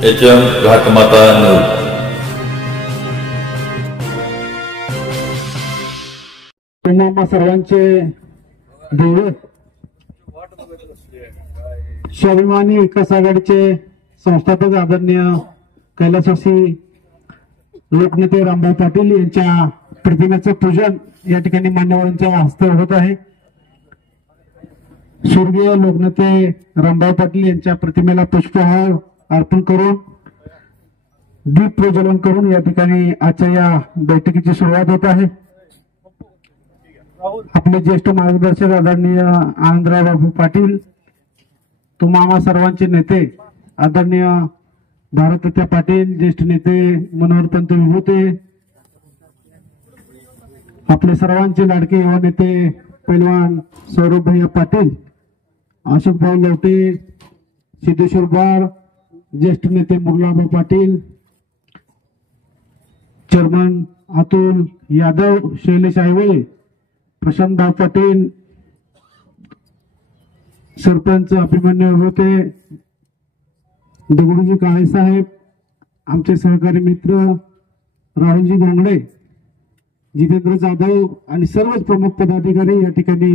HM घाटमाता news. तुम्हा सर्वांचे दैवत स्वाभिमानी विकास आघाडीचे संस्थापक आदरणीय कैलासवासी लोकनेते रामभाऊ पाटील यांच्या प्रतिमेचं पूजन या ठिकाणी मान्यवरांच्या हस्ते होत आहे। स्वर्गीय लोकनेते रामभाऊ पाटील यांच्या प्रतिमेला पुष्पहार अर्पण करून दीप प्रज्वलन करून या ठिकाणी आजच्या या बैठकीची सुरुवात होत आहे। आपले ज्येष्ठ मार्गदर्शक आदरणीय आनंदराव बाबू पाटील, तुम्हा सर्वांचे नेते आदरणीय भारतरत्न पाटील, ज्येष्ठ नेते मनोहरपंत विभूते, आपले सर्वांचे लाडके युवा नेते पैलवान सौरभ भैया पाटील, अशोक भाऊ लवटे, सिद्धेश्वर बार, ज्येष्ठ नेते मुरलाभाऊ पाटील, चेअरमन अतुल यादव, शैलेश आयवळे, प्रशांतभाऊ पाटील, सरपंच अभिमन्यू होते, दगडूजी काळे साहेब, आमचे सहकारी मित्र राहुलजी गोंगडे, जितेंद्र जाधव आणि सर्वच प्रमुख पदाधिकारी या ठिकाणी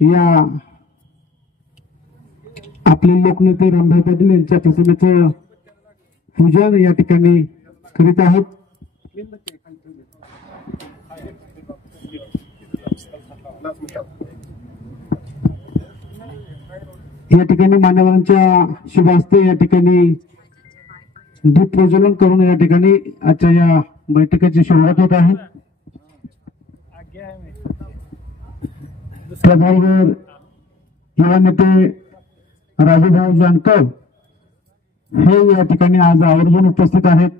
या आपले लोकनेते रामभाऊ पाटील यांच्या प्रतिमेचं पूजन या ठिकाणी करीत आहोत। या ठिकाणी मान्यवरांच्या शुभ हस्ते या ठिकाणी दीप प्रज्वलन करून या ठिकाणी आजच्या या बैठकीची सुरुवात होत आहे। त्याबरोबर युवा नेते राजूभाऊ जानकर हे या ठिकाणी आज आवर्जून उपस्थित आहेत।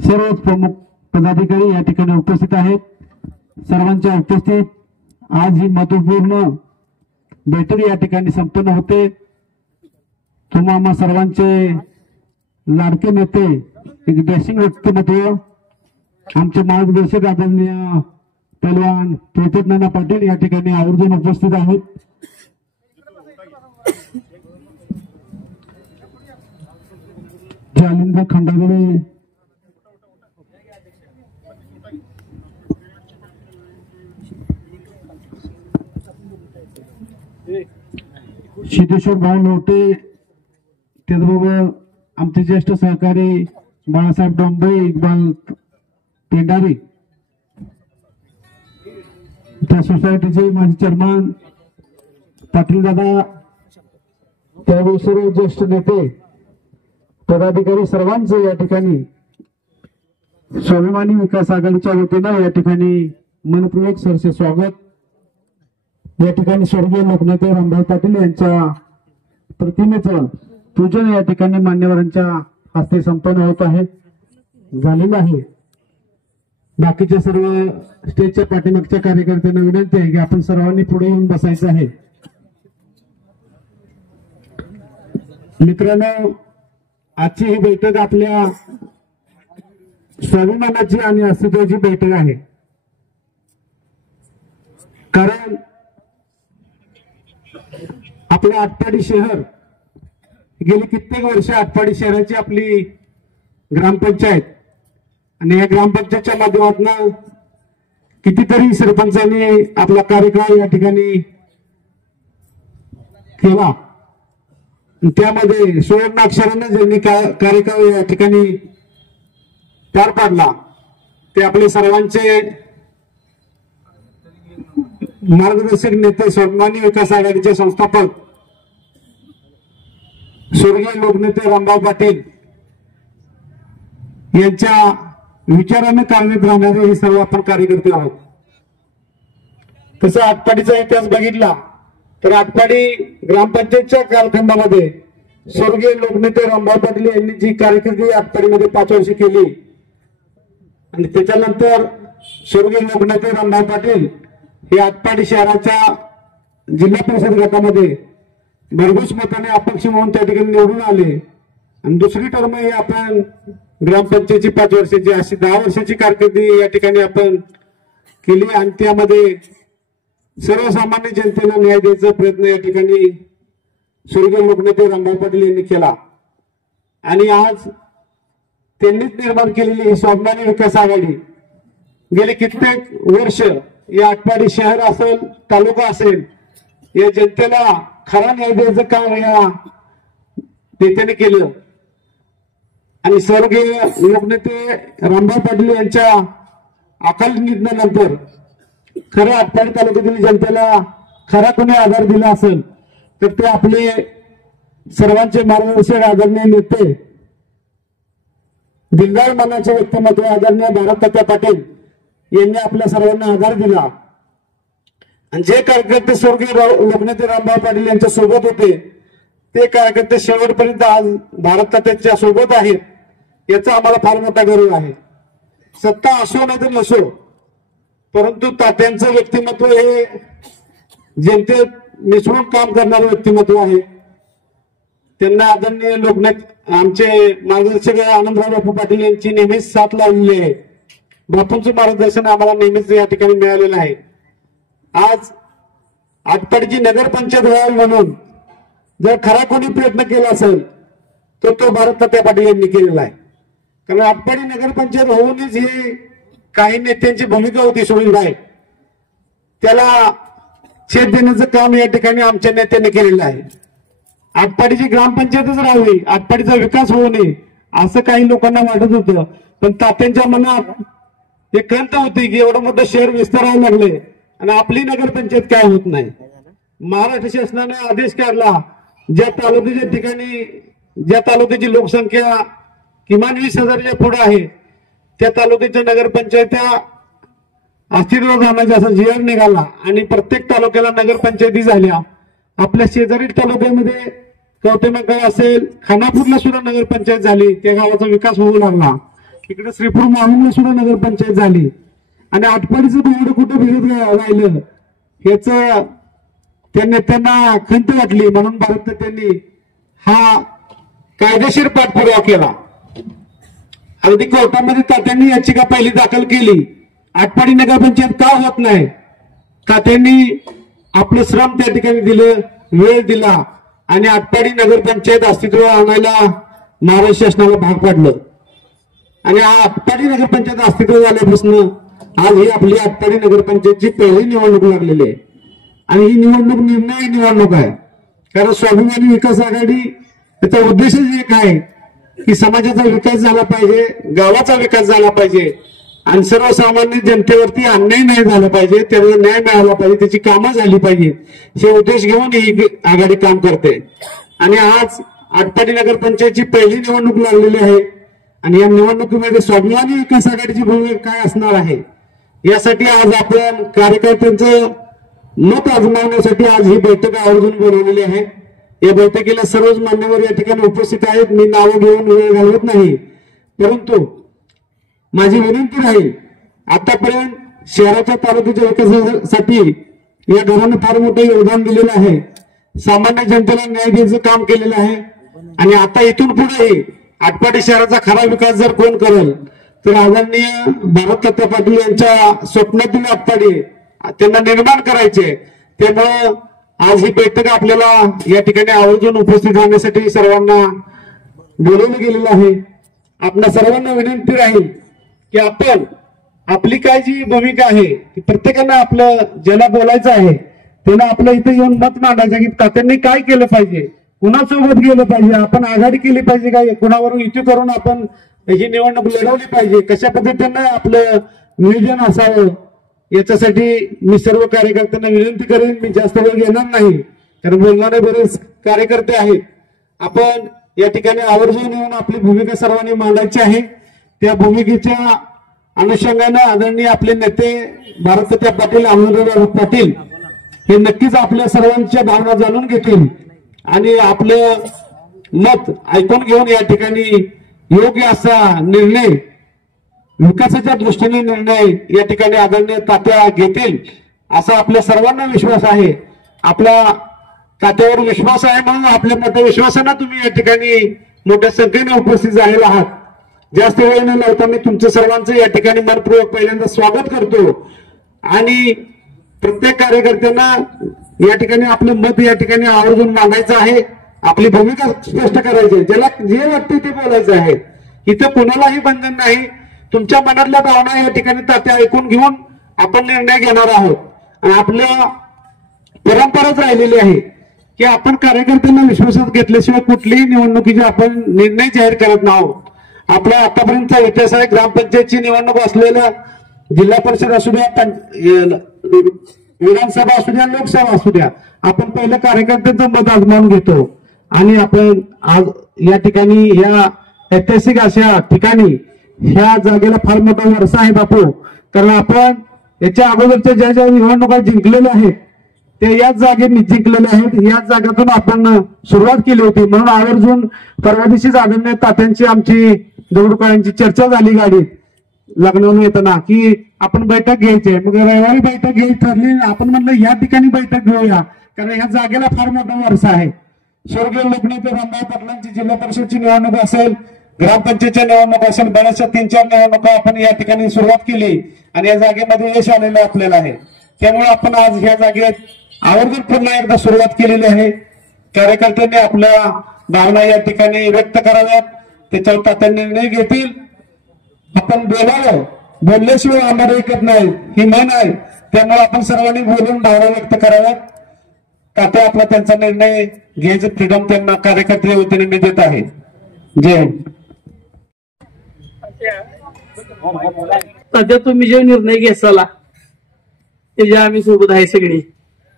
सर्वच प्रमुख पदाधिकारी या ठिकाणी उपस्थित आहेत। सर्वांच्या उपस्थित आज ही महत्वपूर्ण बैठक या ठिकाणी संपन्न होते। तुम्हा सर्वांचे लाडके नेते, एक ड्रेसिंग व्यक्तिमत्व, आमचे मार्गदर्शक आदरणीय पैलवान पोपटनाना पाटील या ठिकाणी आवर्जून उपस्थित आहेत। जालिंद्र खंडागळे, सिद्धेश्वर भाऊ लोटे, त्याचबरोबर आमचे ज्येष्ठ सहकारी बाळासाहेब डोंबे, इक्बाल पेंडारी, त्या सोसायटीचे माजी चेअरमन पाटील दादा, त्यावेळी सर्व ज्येष्ठ नेते पदाधिकारी सर्वांचे या ठिकाणी स्वाभिमानी विकास आघाडीच्या वतीनं या ठिकाणी मनपूर्वक सरसे स्वागत। या ठिकाणी स्वर्गीय लोकनेते रामभाऊ पाटील यांच्या प्रतिमेचं पूजन या ठिकाणी मान्यवरांच्या हस्ते संपन्न होत आहे, झालेलं आहे। बाकीच्या सर्व स्टेजच्या पाठीमागच्या कार्यकर्त्यांना विनंती आहे की आपण सर्वांनी पुढे येऊन बसायचं आहे। मित्रांनो, आजची ही बैठक आपल्या स्वाभिमानाची आणि अस्तित्वाची बैठक आहे। कारण आपलं आटपाडी शहर गेली कित्येक वर्ष आटपाडी शहराची आपली ग्रामपंचायत आणि या ग्रामपंचायतच्या माध्यमातून कितीतरी सरपंचांनी आपला कार्यकाळ या ठिकाणी केला। त्यामध्ये सुवर्ण अक्षराने ज्यांनी कार्यकाळ या ठिकाणी पार पाडला ते आपले सर्वांचे मार्गदर्शक नेते स्वाभिमानी विकास आघाडीचे संस्थापक स्वर्गीय लोकनेते रामभाऊ पाटील यांच्या विचाराने कार्यरत राहणारे हे सर्व आपण कार्यकर्ते आहोत। तसं आटपाडीचा इतिहास बघितला तर आटपाडी ग्रामपंचायतच्या कालखंडामध्ये स्वर्गीय लोकनेते रामभाऊ पाटील यांनी जी कारकिर्दी आटपाडीमध्ये 5 वर्ष केली आणि त्याच्यानंतर स्वर्गीय लोकनेते रामभाऊ पाटील हे आटपाडी शहराच्या जिल्हा परिषद गटामध्ये भरघोस मताने अपक्ष म्हणून त्या ठिकाणी निवडून आले आणि दुसरी टर्म ही आपण ग्रामपंचायतची 5 वर्षाची अशी 10 वर्षाची कारकिर्दी या ठिकाणी आपण केली आणि त्यामध्ये सर्वसामान्य जनतेला न्याय द्यायचा प्रयत्न या ठिकाणी स्वर्गीय लोकनेते रामभाऊ पाटील यांनी केला आणि आज त्यांनीच निर्माण केलेली ही स्वाभिमानी विकास आघाडी गेली कित्येक वर्ष या आटपाडी शहर असेल तालुका असेल या जनतेला खरा न्याय द्यायचं काम या नेत्याने केलं आणि स्वर्गीय लोकनेते रामभाऊ पाटील यांच्या अकाली निधनानंतर खरं आटपाडी तालुक्यातील जनतेला खरा कोणी आधार दिला असेल तर ते आपले सर्वांचे मार्गदर्शक आदरणीय नेते दिलदार मनाचे व्यक्तिमत्व आदरणीय भारततात्या पाटील यांनी आपल्या सर्वांना आधार दिला आणि जे कार्यकर्ते स्वर्गीय लोकनेते रामभाऊ पाटील यांच्या सोबत होते ते कार्यकर्ते शेवटपर्यंत आज भारततात्याच्या सोबत आहेत याचा आम्हाला फार मोठा गर्व आहे. सत्ता असो नाही तर नसो परंतु तात्यांचं व्यक्तिमत्व हे जनतेत मिसळून काम करणारं व्यक्तिमत्व आहे. त्यांना आदरणीय लोकनेते आमचे मार्गदर्शक आनंदराव बापू पाटील यांची नेहमीच साथ लावलेली आहे. बापूंचं मार्गदर्शन आम्हाला नेहमीच या ठिकाणी मिळालेलं आहे. आज आटपाडीची नगरपंचायत व्हावी म्हणून जर खरा कोणी प्रयत्न केला असेल तर तो भारततात्या पाटील यांनी केलेला आहे. कारण आटपाडी नगरपंचायत होऊनच ही काही नेत्यांची भूमिका होती सुनीलभाई त्याला छेद देण्याचं काम या ठिकाणी आमच्या नेत्यांनी केलेलं आहे. आटपाडीची ग्रामपंचायतच राहावी आटपाडीचा विकास होऊ नये असं काही लोकांना वाटत होतं पण तात्यांच्या मनात एक खंत होती की एवढं मोठं शहर विस्तारायला लागले आणि आपली नगरपंचायत काय होत नाही. महाराष्ट्र शासनाने आदेश काढला ज्या तालुक्याच्या ठिकाणी ज्या तालुक्याची लोकसंख्या किमान 20,000च्या पुढे आहे त्या तालुक्याच्या नगरपंचायत्या अस्तित्वात आणायचा असा जी आर निघाला आणि प्रत्येक तालुक्याला नगरपंचायती झाल्या. आपल्या शेजारील तालुक्यामध्ये कवटेमंकाळ असेल खानापूरला सुद्धा नगरपंचायत झाली त्या गावाचा विकास होऊ लागला. इकडे श्रीपूर माहुंगला सुद्धा नगरपंचायत झाली आणि आटपाडीचं एवढं कुठं भिजत राहिलं याच त्या नेत्यांना खंत वाटली म्हणून भारततात्यांनी हा कायदेशीर पाठपुरावा केला. अगदी कोर्टामध्ये तात्यांनी याचिका पहिली दाखल केली. आटपाडी नगरपंचायत का होत नाही तात्यांनी आपलं श्रम त्या ठिकाणी दिलं वेळ दिला आणि आटपाडी नगरपंचायत अस्तित्वात आणायला महाराष्ट्र शासनाला भाग पाडलं आणि आटपाडी नगरपंचायत अस्तित्वात झाल्यापासून आज ही आपली आटपाडी नगरपंचायतची पहिली निवडणूक लागलेली आहे आणि ही निवडणूक निर्णायक निवडणूक आहे. कारण स्वाभिमानी विकास आघाडी याचा उद्देशच एक आहे की समाजाचा विकास झाला पाहिजे गावाचा विकास झाला पाहिजे आणि सर्वसामान्य जनतेवरती अन्याय नाही झाला पाहिजे त्याला न्याय मिळाला पाहिजे त्याची कामं झाली पाहिजे हे उद्देश घेऊन ही आघाडी काम करते. आणि आज आटपाडी नगरपंचायतची पहिली निवडणूक लागलेली आहे आणि या निवडणुकीमध्ये स्वाभिमानी विकास आघाडीची भूमिका काय असणार आहे यासाठी आज आपण कार्यकर्त्यांचं मत आजमावण्यासाठी आज ही बैठक आवर्जून बोलवलेली आहे. या बैठकीला सर्वच मान्यवर या ठिकाणी उपस्थित आहेत. मी नावं घेऊन वेळ घालवत नाही परंतु माझी विनंती राहील आतापर्यंत शहराच्या तालुक्याच्या विकासासाठी या घरानं फार मोठं योगदान दिलेलं आहे. सामान्य जनतेला न्याय द्यायचं काम केलेलं आहे आणि आता इथून पुढे आटपाडी शहराचा खरा विकास जर कोण करेल तर आदरणीय भारततात्या पाटील यांच्या स्वप्नातील आटपाडी त्यांना निर्माण करायचे. त्यामुळं आज ही बैठक आपल्याला या ठिकाणी आवर्जून उपस्थित राहण्यासाठी सर्वांना बोलवलं गेलेलं आहे. आपल्या सर्वांना विनंती राहील की आपण आपली काय जी भूमिका आहे ती प्रत्येकानं आपलं ज्याला बोलायचं आहे त्यानं आपलं इथे येऊन मत मांडायचं की तात्यांनी काय केलं पाहिजे कुणासोबत गेलं पाहिजे आपण आघाडी केली पाहिजे काय कुणावरून युती करून आपण ही निवडणूक लढवली पाहिजे कशा पद्धतीनं आपलं नियोजन असावं याच्यासाठी मी सर्व कार्यकर्त्यांना विनंती करेन. मी जास्त वेळ घेणार नाही कारण बोलणारे बरेच कार्यकर्ते आहेत. आपण या ठिकाणी आवर्जून येऊन आपली भूमिका सर्वांनी मांडायची आहे. त्या भूमिकेच्या अनुषंगाने आदरणीय आपले नेते भारततात्या पाटील आनंदराव पाटील हे नक्कीच आपल्या सर्वांच्या भावना जाणून घेतील आणि आपलं मत ऐकून घेऊन या ठिकाणी योग्य असा निर्णय विकासाच्या दृष्टीने निर्णय या ठिकाणी आदरणीय तात्या घेतील असा आपल्या सर्वांना विश्वास आहे. आपला तात्यावर विश्वास आहे म्हणून आपल्या मोठ्या विश्वासाने तुम्ही या ठिकाणी मोठ्या संख्येने उपस्थित झालेला आहात. जास्त वेळ न लावता मी तुमचं सर्वांचं या ठिकाणी मनपूर्वक पहिल्यांदा स्वागत करतो आणि प्रत्येक कार्यकर्त्यांना या ठिकाणी आपलं मत या ठिकाणी आवर्जून मांडायचं आहे, आपली भूमिका स्पष्ट करायची आहे, ज्याला जे वाटते ते बोलायचं आहे. इथं कोणालाही बंधन नाही. तुमच्या मनातल्या भावना या ठिकाणी तात्या ऐकून घेऊन आपण निर्णय घेणार आहोत. आणि आपल्या परंपराच राहिलेली आहे की आपण कार्यकर्त्यांना विश्वासात घेतल्याशिवाय कुठलीही निवडणुकीचे आपण निर्णय जाहीर करत नाही. आपला आतापर्यंतचा इतिहास आहे. ग्रामपंचायतची निवडणूक असलेल्या जिल्हा परिषद असू द्या, विधानसभा असू द्या, लोकसभा असू द्या, आपण पहिलं कार्यकर्त्यांचं मत आजमावून घेतो. आणि आपण आज या ठिकाणी या ऐतिहासिक अशा ठिकाणी ह्या जागेला फार मोठा वारसा आहे बापू. कारण आपण याच्या अगोदरच्या ज्या ज्या निवडणुका जिंकलेल्या आहेत त्या याच जागेत जिंकलेल्या आहेत. याच जागेतून आपण सुरुवात केली होती. म्हणून आवर्जून परवा दिवशीच आदरणीय तात्यांची आमची दगडूकाळ्यांची चर्चा झाली गाडीत लग्नावरून येताना की आपण बैठक घ्यायची. मग रविवारी बैठक घ्यायची ठरली. आपण म्हणलं या ठिकाणी बैठक घेऊया कारण ह्या जागेला फार मोठा वारसा आहे. स्वर्गीय लोकनेते रामभाऊ पाटलांची जिल्हा परिषदची निवडणूक असेल, ग्रामपंचायतच्या निवडणूक असेल, बऱ्याचशा 3-4 निवडणुका आपण या ठिकाणी सुरुवात केली आणि या जागेमध्ये यश आलेलं आपल्याला आहे. त्यामुळे आपण आज ह्या जागेत आवर्जून पुन्हा एकदा सुरुवात केलेली आहे. कार्यकर्त्यांनी आपल्या भावना या ठिकाणी व्यक्त कराव्यात, त्याच्यावर तात्या निर्णय घेतील. आपण बोलावं, बोलल्याशिवाय आम्हाला ऐकत नाही ही म्हण आहे. त्यामुळे आपण सर्वांनी बोलून भावना व्यक्त कराव्यात. तात्या आपला त्यांचा निर्णय घ्यायचं फ्रीडम त्यांना कार्यकर्त्या वतीने मी देत आहे. जय हिंद. सध्या तुम्ही जे निर्णय घेसाला त्याच्या आम्ही सोबत आहे सगळी.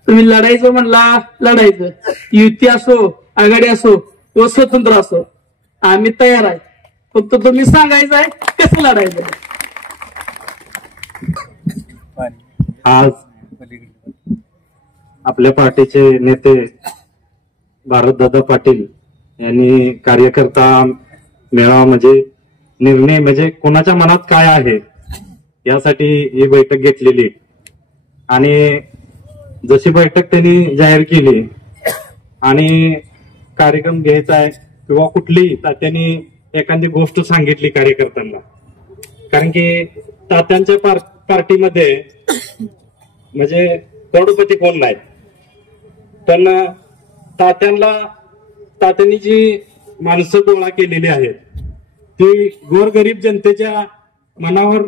तुम्ही लढायचं म्हणला लढायचं, युती असो, आघाडी असो किंवा स्वतंत्र असो, आम्ही तयार आहे. फक्त तुम्ही सांगायचं आहे कसं लढायचं. आज आपल्या पार्टीचे नेते भारतदादा पाटील यांनी कार्यकर्ता मेळावा म्हणजे निर्णय म्हणजे कोणाच्या मनात काय आहे यासाठी ही बैठक घेतलेली. आणि जशी बैठक त्यांनी जाहीर केली आणि कार्यक्रम घ्यायचा आहे किंवा कुठली तात्यांनी एखादी गोष्ट सांगितली कार्यकर्त्यांना. कारण की तात्यांच्या पार्टीमध्ये म्हणजे करोडपती कोण नाही, पण तात्यांनी जी माणसं गोळा केलेली आहेत ती गोरगरीब जनतेच्या मनावर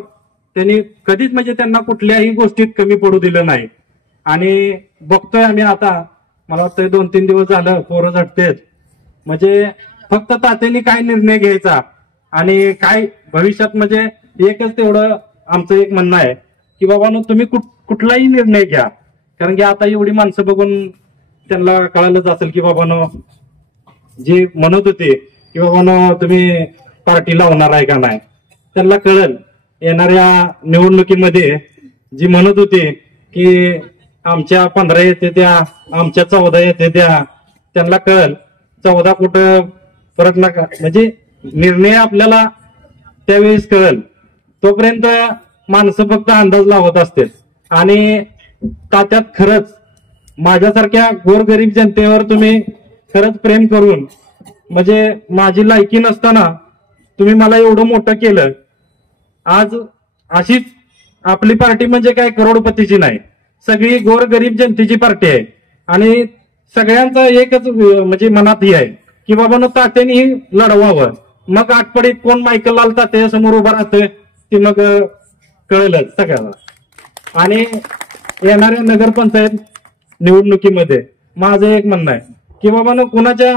त्यांनी कधीच म्हणजे त्यांना कुठल्याही गोष्टीत कमी पडू दिलं नाही. आणि बघतोय आम्ही आता, मला वाटतंय 2-3 दिवस झालं पोरं झटतेत. म्हणजे फक्त तात्यांनी काय निर्णय घ्यायचा आणि काय भविष्यात म्हणजे एकच तेवढं आमचं एक म्हणणं आहे की बाबांनो तुम्ही कुठलाही निर्णय घ्या. कारण की आता एवढी माणसं बघून त्यांना कळालंच असेल की बाबांनो जे म्हणत होते की बाबांनो तुम्ही पार्टी लावणार आहे का नाही, त्यांना कळेल. येणाऱ्या निवडणुकीमध्ये जी म्हणत होते की आमच्या 15 येते त्या, आमच्या 14 येते त्या, त्यांना कळेल 14 कुठं फरक नका म्हणजे निर्णय आपल्याला त्यावेळेस कळेल. तोपर्यंत माणसं फक्त अंदाज लावत असते. आणि तात्यात खरंच माझ्यासारख्या गोरगरीब जनतेवर तुम्ही खरंच प्रेम करून म्हणजे माझी लायकी नसताना तुम्ही मला एवढं मोठं केलं. आज अशीच आपली पार्टी म्हणजे काय करोडपतीची नाही, सगळी गोरगरीब जनतेची पार्टी आहे. आणि सगळ्यांचा एकच म्हणजे मनात ही आहे की बाबांनो तात्याने लढवावं. मग आठपडीत कोण मायकल लाल तात्या समोर उभा राहतोय ती मग कळेलच सगळ्याला. आणि येणाऱ्या नगरपंचायत निवडणुकीमध्ये माझं एक म्हणणं आहे की बाबांनो कुणाच्या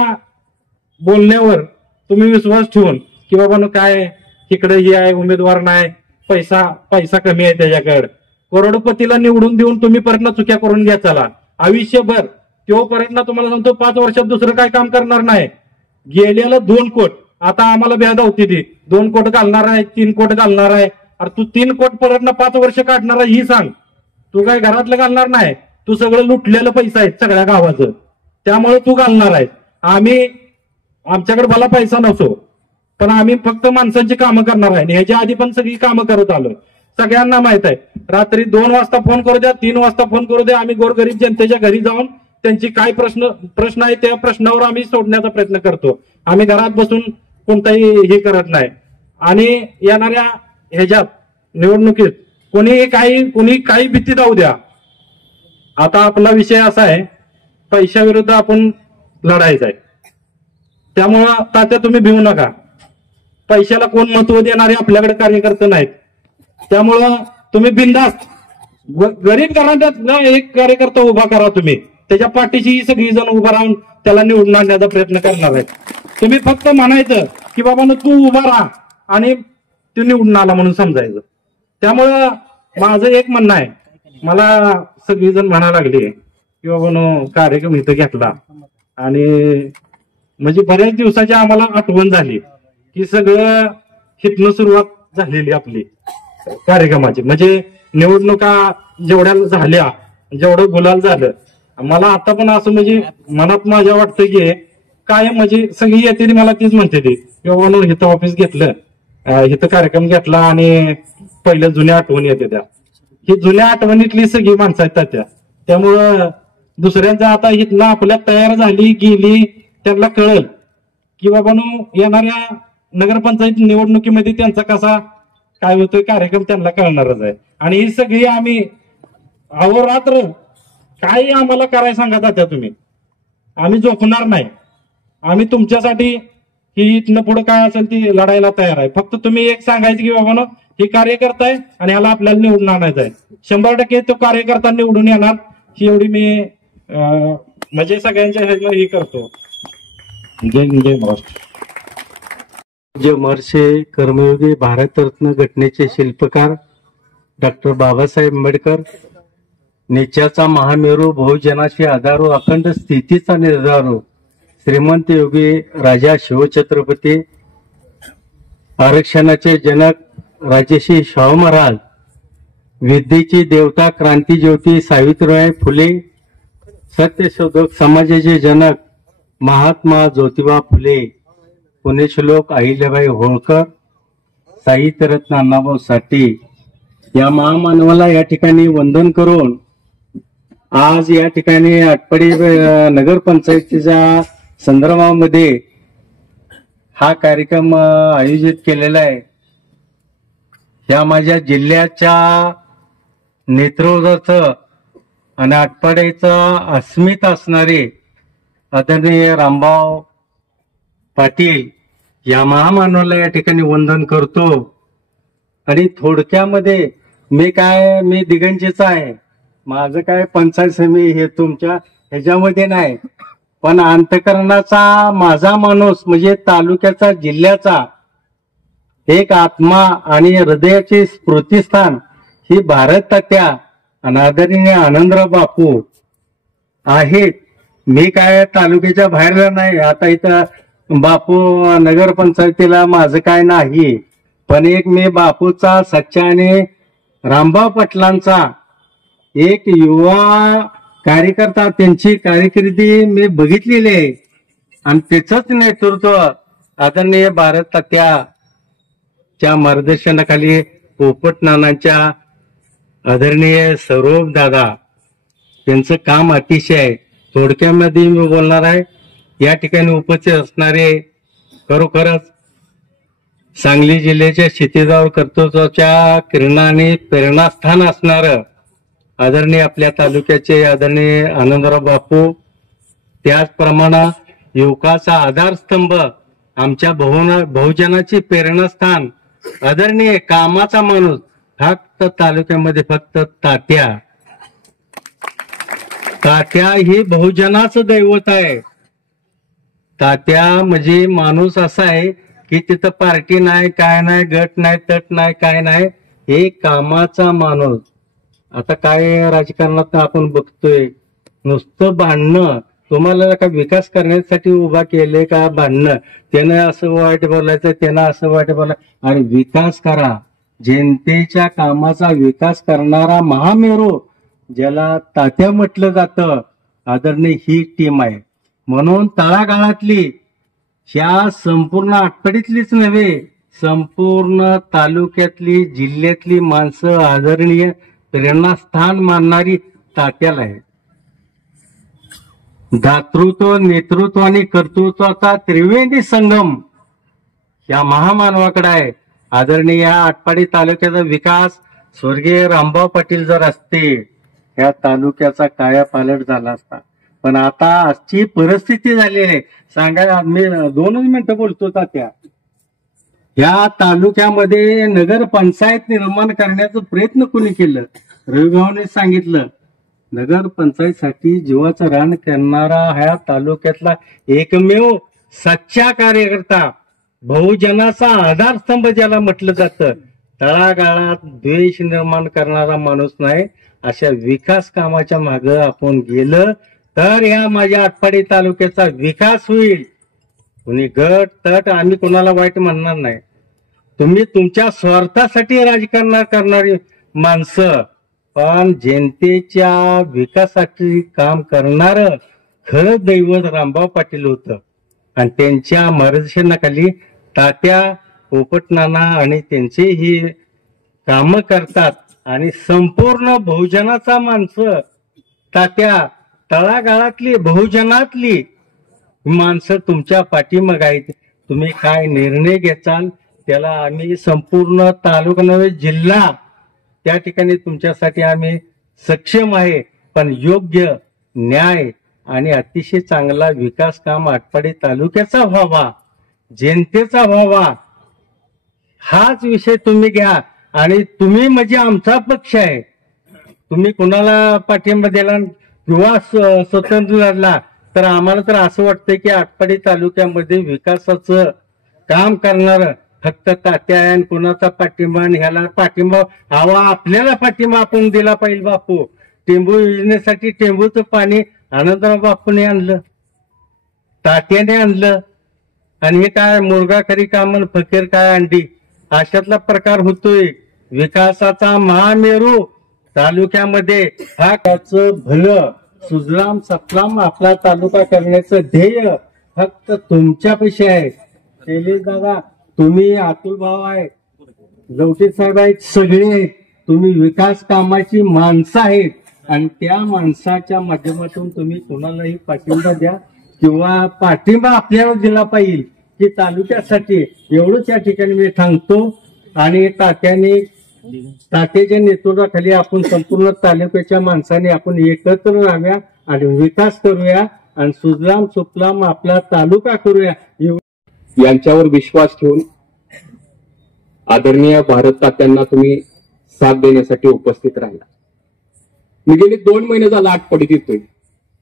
बोलण्यावर तुम्ही विश्वास ठेवून की बाबांनो काय इकडे हे आहे उमेदवार नाही, पैसा कमी आहे त्याच्याकडे, करोडपतीला निवडून देऊन तुम्ही परत चुक्या करून घ्या चला आयुष्यभर. तोपर्यंत तुम्हाला सांगतो 5 वर्षात दुसरं काय काम करणार नाही. गेलेलं 2 कोट आता आम्हाला ब्याद होती ती 2 कोट घालणार आहे, 3 कोट घालणार आहे. अरे तू 3 कोट परत 5 वर्ष काढणार आहे ही सांग. तू काय घरातलं घालणार नाही, तू सगळं लुटलेलं पैसा आहे सगळ्या गावाचं, त्यामुळे तू घालणार आहे. आमच्याकडे भला पैसा नसो पण आम्ही फक्त माणसांची कामं करणार आहे. ह्याच्या आधी पण सगळी कामं करत आलो. सगळ्यांना माहित आहे. रात्री 2 वाजता फोन करू द्या, 3 वाजता फोन करू द्या, आम्ही गोरगरीब जनतेच्या घरी जाऊन त्यांची काय प्रश्न आहे त्या प्रश्नावर आम्ही सोडण्याचा प्रयत्न करतो. आम्ही घरात बसून कोणताही हे करत नाही. आणि येणाऱ्या ह्याच्यात निवडणुकीत कोणी काही भीती जाऊ द्या, आता आपला विषय असा आहे, पैशाविरुद्ध आपण लढायचा आहे. त्यामुळं तात्या तुम्ही भिवू नका. पैशाला कोण महत्व देणारे आपल्याकडे कार्यकर्ते नाहीत. त्यामुळं तुम्ही बिनधास्त गरीब घराण्यातला एक कार्यकर्ता उभा करा. तुम्ही त्याच्या पाठीशी सगळी जण उभा राहून त्याला निवडून आणण्याचा प्रयत्न करणार आहेत. तुम्ही फक्त म्हणायचं की बाबा तू उभा राहा आणि तू निवडून आला म्हणून समजायचं. त्यामुळं माझं एक म्हणणं आहे, मला सगळी जण म्हणायला लागली की बाबा कार्यक्रम इथं घेतला आणि म्हणजे बऱ्याच दिवसाची आम्हाला आठवण झाली की सगळं हितनं सुरुवात झालेली आपली कार्यक्रमाची. म्हणजे निवडणुका जेवढ्या झाल्या, जेवढं गुलाल झालं, मला आता पण असं म्हणजे मनात माझ्या वाटतं की काय म्हणजे सगळी येते मला तीच म्हणते ती किंवा इथं ऑफिस घेतलं, इथं कार्यक्रम घेतला आणि पहिल्या जुन्या आठवणी येते त्या. ही जुन्या आठवणीतली सगळी माणसं आहेत त्या. त्यामुळं दुसऱ्यांचा आता इथनं आपल्यात तयार झाली गेली त्यांना कळल की बाबा येणाऱ्या नगरपंचायत निवडणुकीमध्ये त्यांचा कसा काय होतोय कार्यक्रम त्यांना कळणारच आहे. आणि ही सगळी आम्ही अहोरात्र काही आम्हाला करायला सांगा तात्या तुम्ही, आम्ही झोपणार नाही. आम्ही तुमच्यासाठी ही इथनं पुढे काय असेल ती लढायला तयार आहे. फक्त तुम्ही एक सांगायचं की बाबा हे कार्यकर्ता आहे आणि ह्याला आपल्याला निवडून आणायचं आहे. 100% तो कार्यकर्ता निवडून येणार ही एवढी मी म्हणजे सगळ्यांच्या ह्याला हे करतो. जय महाराष्ट्र. जे महर्षी कर्मयोगी भारतरत्न घटनेचे शिल्पकार डॉक्टर बाबासाहेब आंबेडकर, नित्याचा महामेरू, बहुजनाशी आधारो, अखंड स्थितीचा निर्धारो, श्रीमंत योगी राजा शिवछत्रपती, आरक्षणाचे जनक राजर्षी शाहू महाराज, विद्येची देवता क्रांतीज्योती सावित्रीबाई फुले, सत्यशोधक समाजाचे जनक महात्मा ज्योतिबा फुले, पुण्यश्लोक अहिल्याबाई होळकर, साहित्यरत्न अण्णाभाऊ साठे या महामानवाला या ठिकाणी वंदन करून आज या ठिकाणी आटपाडी नगरपंचायतीच्या संदर्भामध्ये हा कार्यक्रम आयोजित केलेला आहे. या माझ्या जिल्ह्याच्या नेतृत्वाचं आणि आटपाडीचं अस्मिता असणारे आदरणीय रामभाऊ पाटील या महामानवाला या ठिकाणी वंदन करतो. आणि थोडक्यामध्ये मी दिगंजीचा आहे, माझं काय पंचायत समिती हे तुमच्या ह्याच्यामध्ये नाही, पण अंतकरणाचा माझा माणूस म्हणजे तालुक्याचा जिल्ह्याचा एक आत्मा आणि हृदयाचे स्फूर्तिस्थान ही भारत तात्या आणि आदरणीय आनंदराव बापू आहेत. मी काय तालुक्याच्या बाहेर नाही, आता इथं बापू नगरपंचायतीला माझं काय नाही, पण एक मी बापूचा सच्चा आणि रामभाऊ पाटलांचा एक युवा कार्यकर्ता, त्यांची कारकिर्दी मी बघितलेली आहे आणि त्याचंच नेतृत्व आदरणीय भारत तात्याच्या मार्गदर्शनाखाली पोपट नानांच्या आदरणीय सौरभ दादा त्यांचं काम अतिशय आहे. थोडक्यामध्ये मी बोलणार आहे. या ठिकाणी उपस्थित असणारे खरोखरच सांगली जिल्ह्याच्या क्षितिजावर कर्तृत्वाच्या किरणाने प्रेरणास्थान असणार आदरणीय आपल्या तालुक्याचे आदरणीय आनंदराव बापू, त्याचप्रमाणे युवकाचा आधारस्तंभ आमच्या बहुजनाची प्रेरणास्थान आदरणीय कामाचा माणूस फक्त तालुक्यामध्ये फक्त तात्या ही बहुजनाचं दैवत आहे. तात्या म्हणजे माणूस असा आहे की तिथं पार्टी नाही, काय नाही, गट नाही, तट नाही, काय नाही, हे कामाचा माणूस. आता काय राजकारणात आपण बघतोय नुसतं भांडणं, तुम्हाला का विकास करण्यासाठी उभा केले का भांडणं, त्यानं असं वाईट बोलायचं, त्यानं असं वाईट बोलायचं. आणि विकास करा, जनतेच्या कामाचा विकास करणारा महामेरू ज्याला तात्या म्हटलं जातं आदरणीय ही टीम आहे. म्हणून तळागाळातली ह्या संपूर्ण आटपाडीतलीच नव्हे, संपूर्ण तालुक्यातली जिल्ह्यातली माणसं आदरणीय प्रेरणास्थान मानणारी तात्याला आहे. दातृत्व, नेतृत्व आणि कर्तृत्वाचा त्रिवेणी संगम या महामानवाकडे आहे. आदरणीय या आटपाडी तालुक्याचा विकास स्वर्गीय रामभाऊ पाटील जर असते ह्या तालुक्याचा कायापालट झाला असता. पण आता आजची परिस्थिती झालेली आहे. सांगा, मी 2 मिनिटं बोलतो तात्या. या तालुक्यामध्ये नगर पंचायत निर्माण करण्याचा प्रयत्न कोणी केलं? रविभाऊने सांगितलं, नगर पंचायतीसाठी जीवाचं रान करणारा ह्या तालुक्यातला एकमेव सच्चा कार्यकर्ता, बहुजनाचा आधारस्तंभ ज्याला म्हटलं जातं, तळागाळात द्वेष निर्माण करणारा माणूस नाही. अशा विकास कामाच्या मागे आपण गेलं तर या माझ्या आटपाडी तालुक्याचा विकास होईल. कुणी गट तट आम्ही कोणाला वाईट म्हणणार नाही. तुम्ही तुमच्या स्वार्थासाठी राजकारण करणारी माणसं, पण जनतेच्या विकासासाठी काम करणार खरं दैवत रामभाऊ पाटील होतं. आणि त्यांच्या मार्गदर्शनाखाली तात्या पोपटनाना आणि त्यांचे ही कामं करतात. आणि संपूर्ण बहुजनाचा माणसं, तात्या तळागाळातली बहुजनातली माणसं तुमच्या पाठीमागे आहेत. तुम्ही काय निर्णय घेचाल त्याला आम्ही संपूर्ण तालुका नव्हे जिल्हा त्या ठिकाणी तुमच्यासाठी आम्ही सक्षम आहे. पण योग्य न्याय आणि अतिशय चांगला विकास काम आटपाडी तालुक्याचा व्हावा, जनतेचा व्हावा, हाच विषय तुम्ही घ्या. आणि तुम्ही म्हणजे आमचा पक्ष आहे. तुम्ही कुणाला पाठिंबा दिला किंवा स्वतंत्र लढला तर आम्हाला तर असं वाटतंय की आटपाडी तालुक्यामध्ये विकासाचं काम करणार फक्त तात्या आहे. आणि कुणाचा पाठिंबा आणि ह्याला पाठिंबा हवा, आपल्याला पाठिंबा आपण दिला पाहिजे. बापू टेंबू योजनेसाठी टेंबूचं पाणी आनंदराव बापूने आणलं, तात्याने आणलं. आणि हे काय मुरगा खरी कामन फकीर काय अंडी अशातला प्रकार होतोय. विकासाचा महामेरू तालुक्यामध्ये हा त्याचं भलं सुजलाम सतलाम आपला तालुका करण्याचं ध्येय फक्त तुमच्यापाशी आहे. शैलेश दादा तुम्ही, अतुल भाऊ आहे, लवटे साहेब आहेत, सगळे आहेत. तुम्ही विकास कामाची माणसं आहेत. आणि त्या माणसाच्या माध्यमातून तुम्ही कोणालाही पाठिंबा द्या किंवा पाठिंबा आपल्याला दिला पाहिजे की तालुक्यासाठी. एवढंच या ठिकाणी मी सांगतो. आणि तात्याच्या नेतृत्वाखाली आपण संपूर्ण तालुक्याच्या माणसाने आपण एकत्र राहाव्या आणि विकास करूया आणि सुजलाम सुफलाम आपला तालुका करूया. यांच्यावर विश्वास ठेवून आदरणीय भारत तात्यांना तुम्ही साथ देण्यासाठी उपस्थित राहिला. मी गेले 2 महिने झाला आटपाडीत येतोय.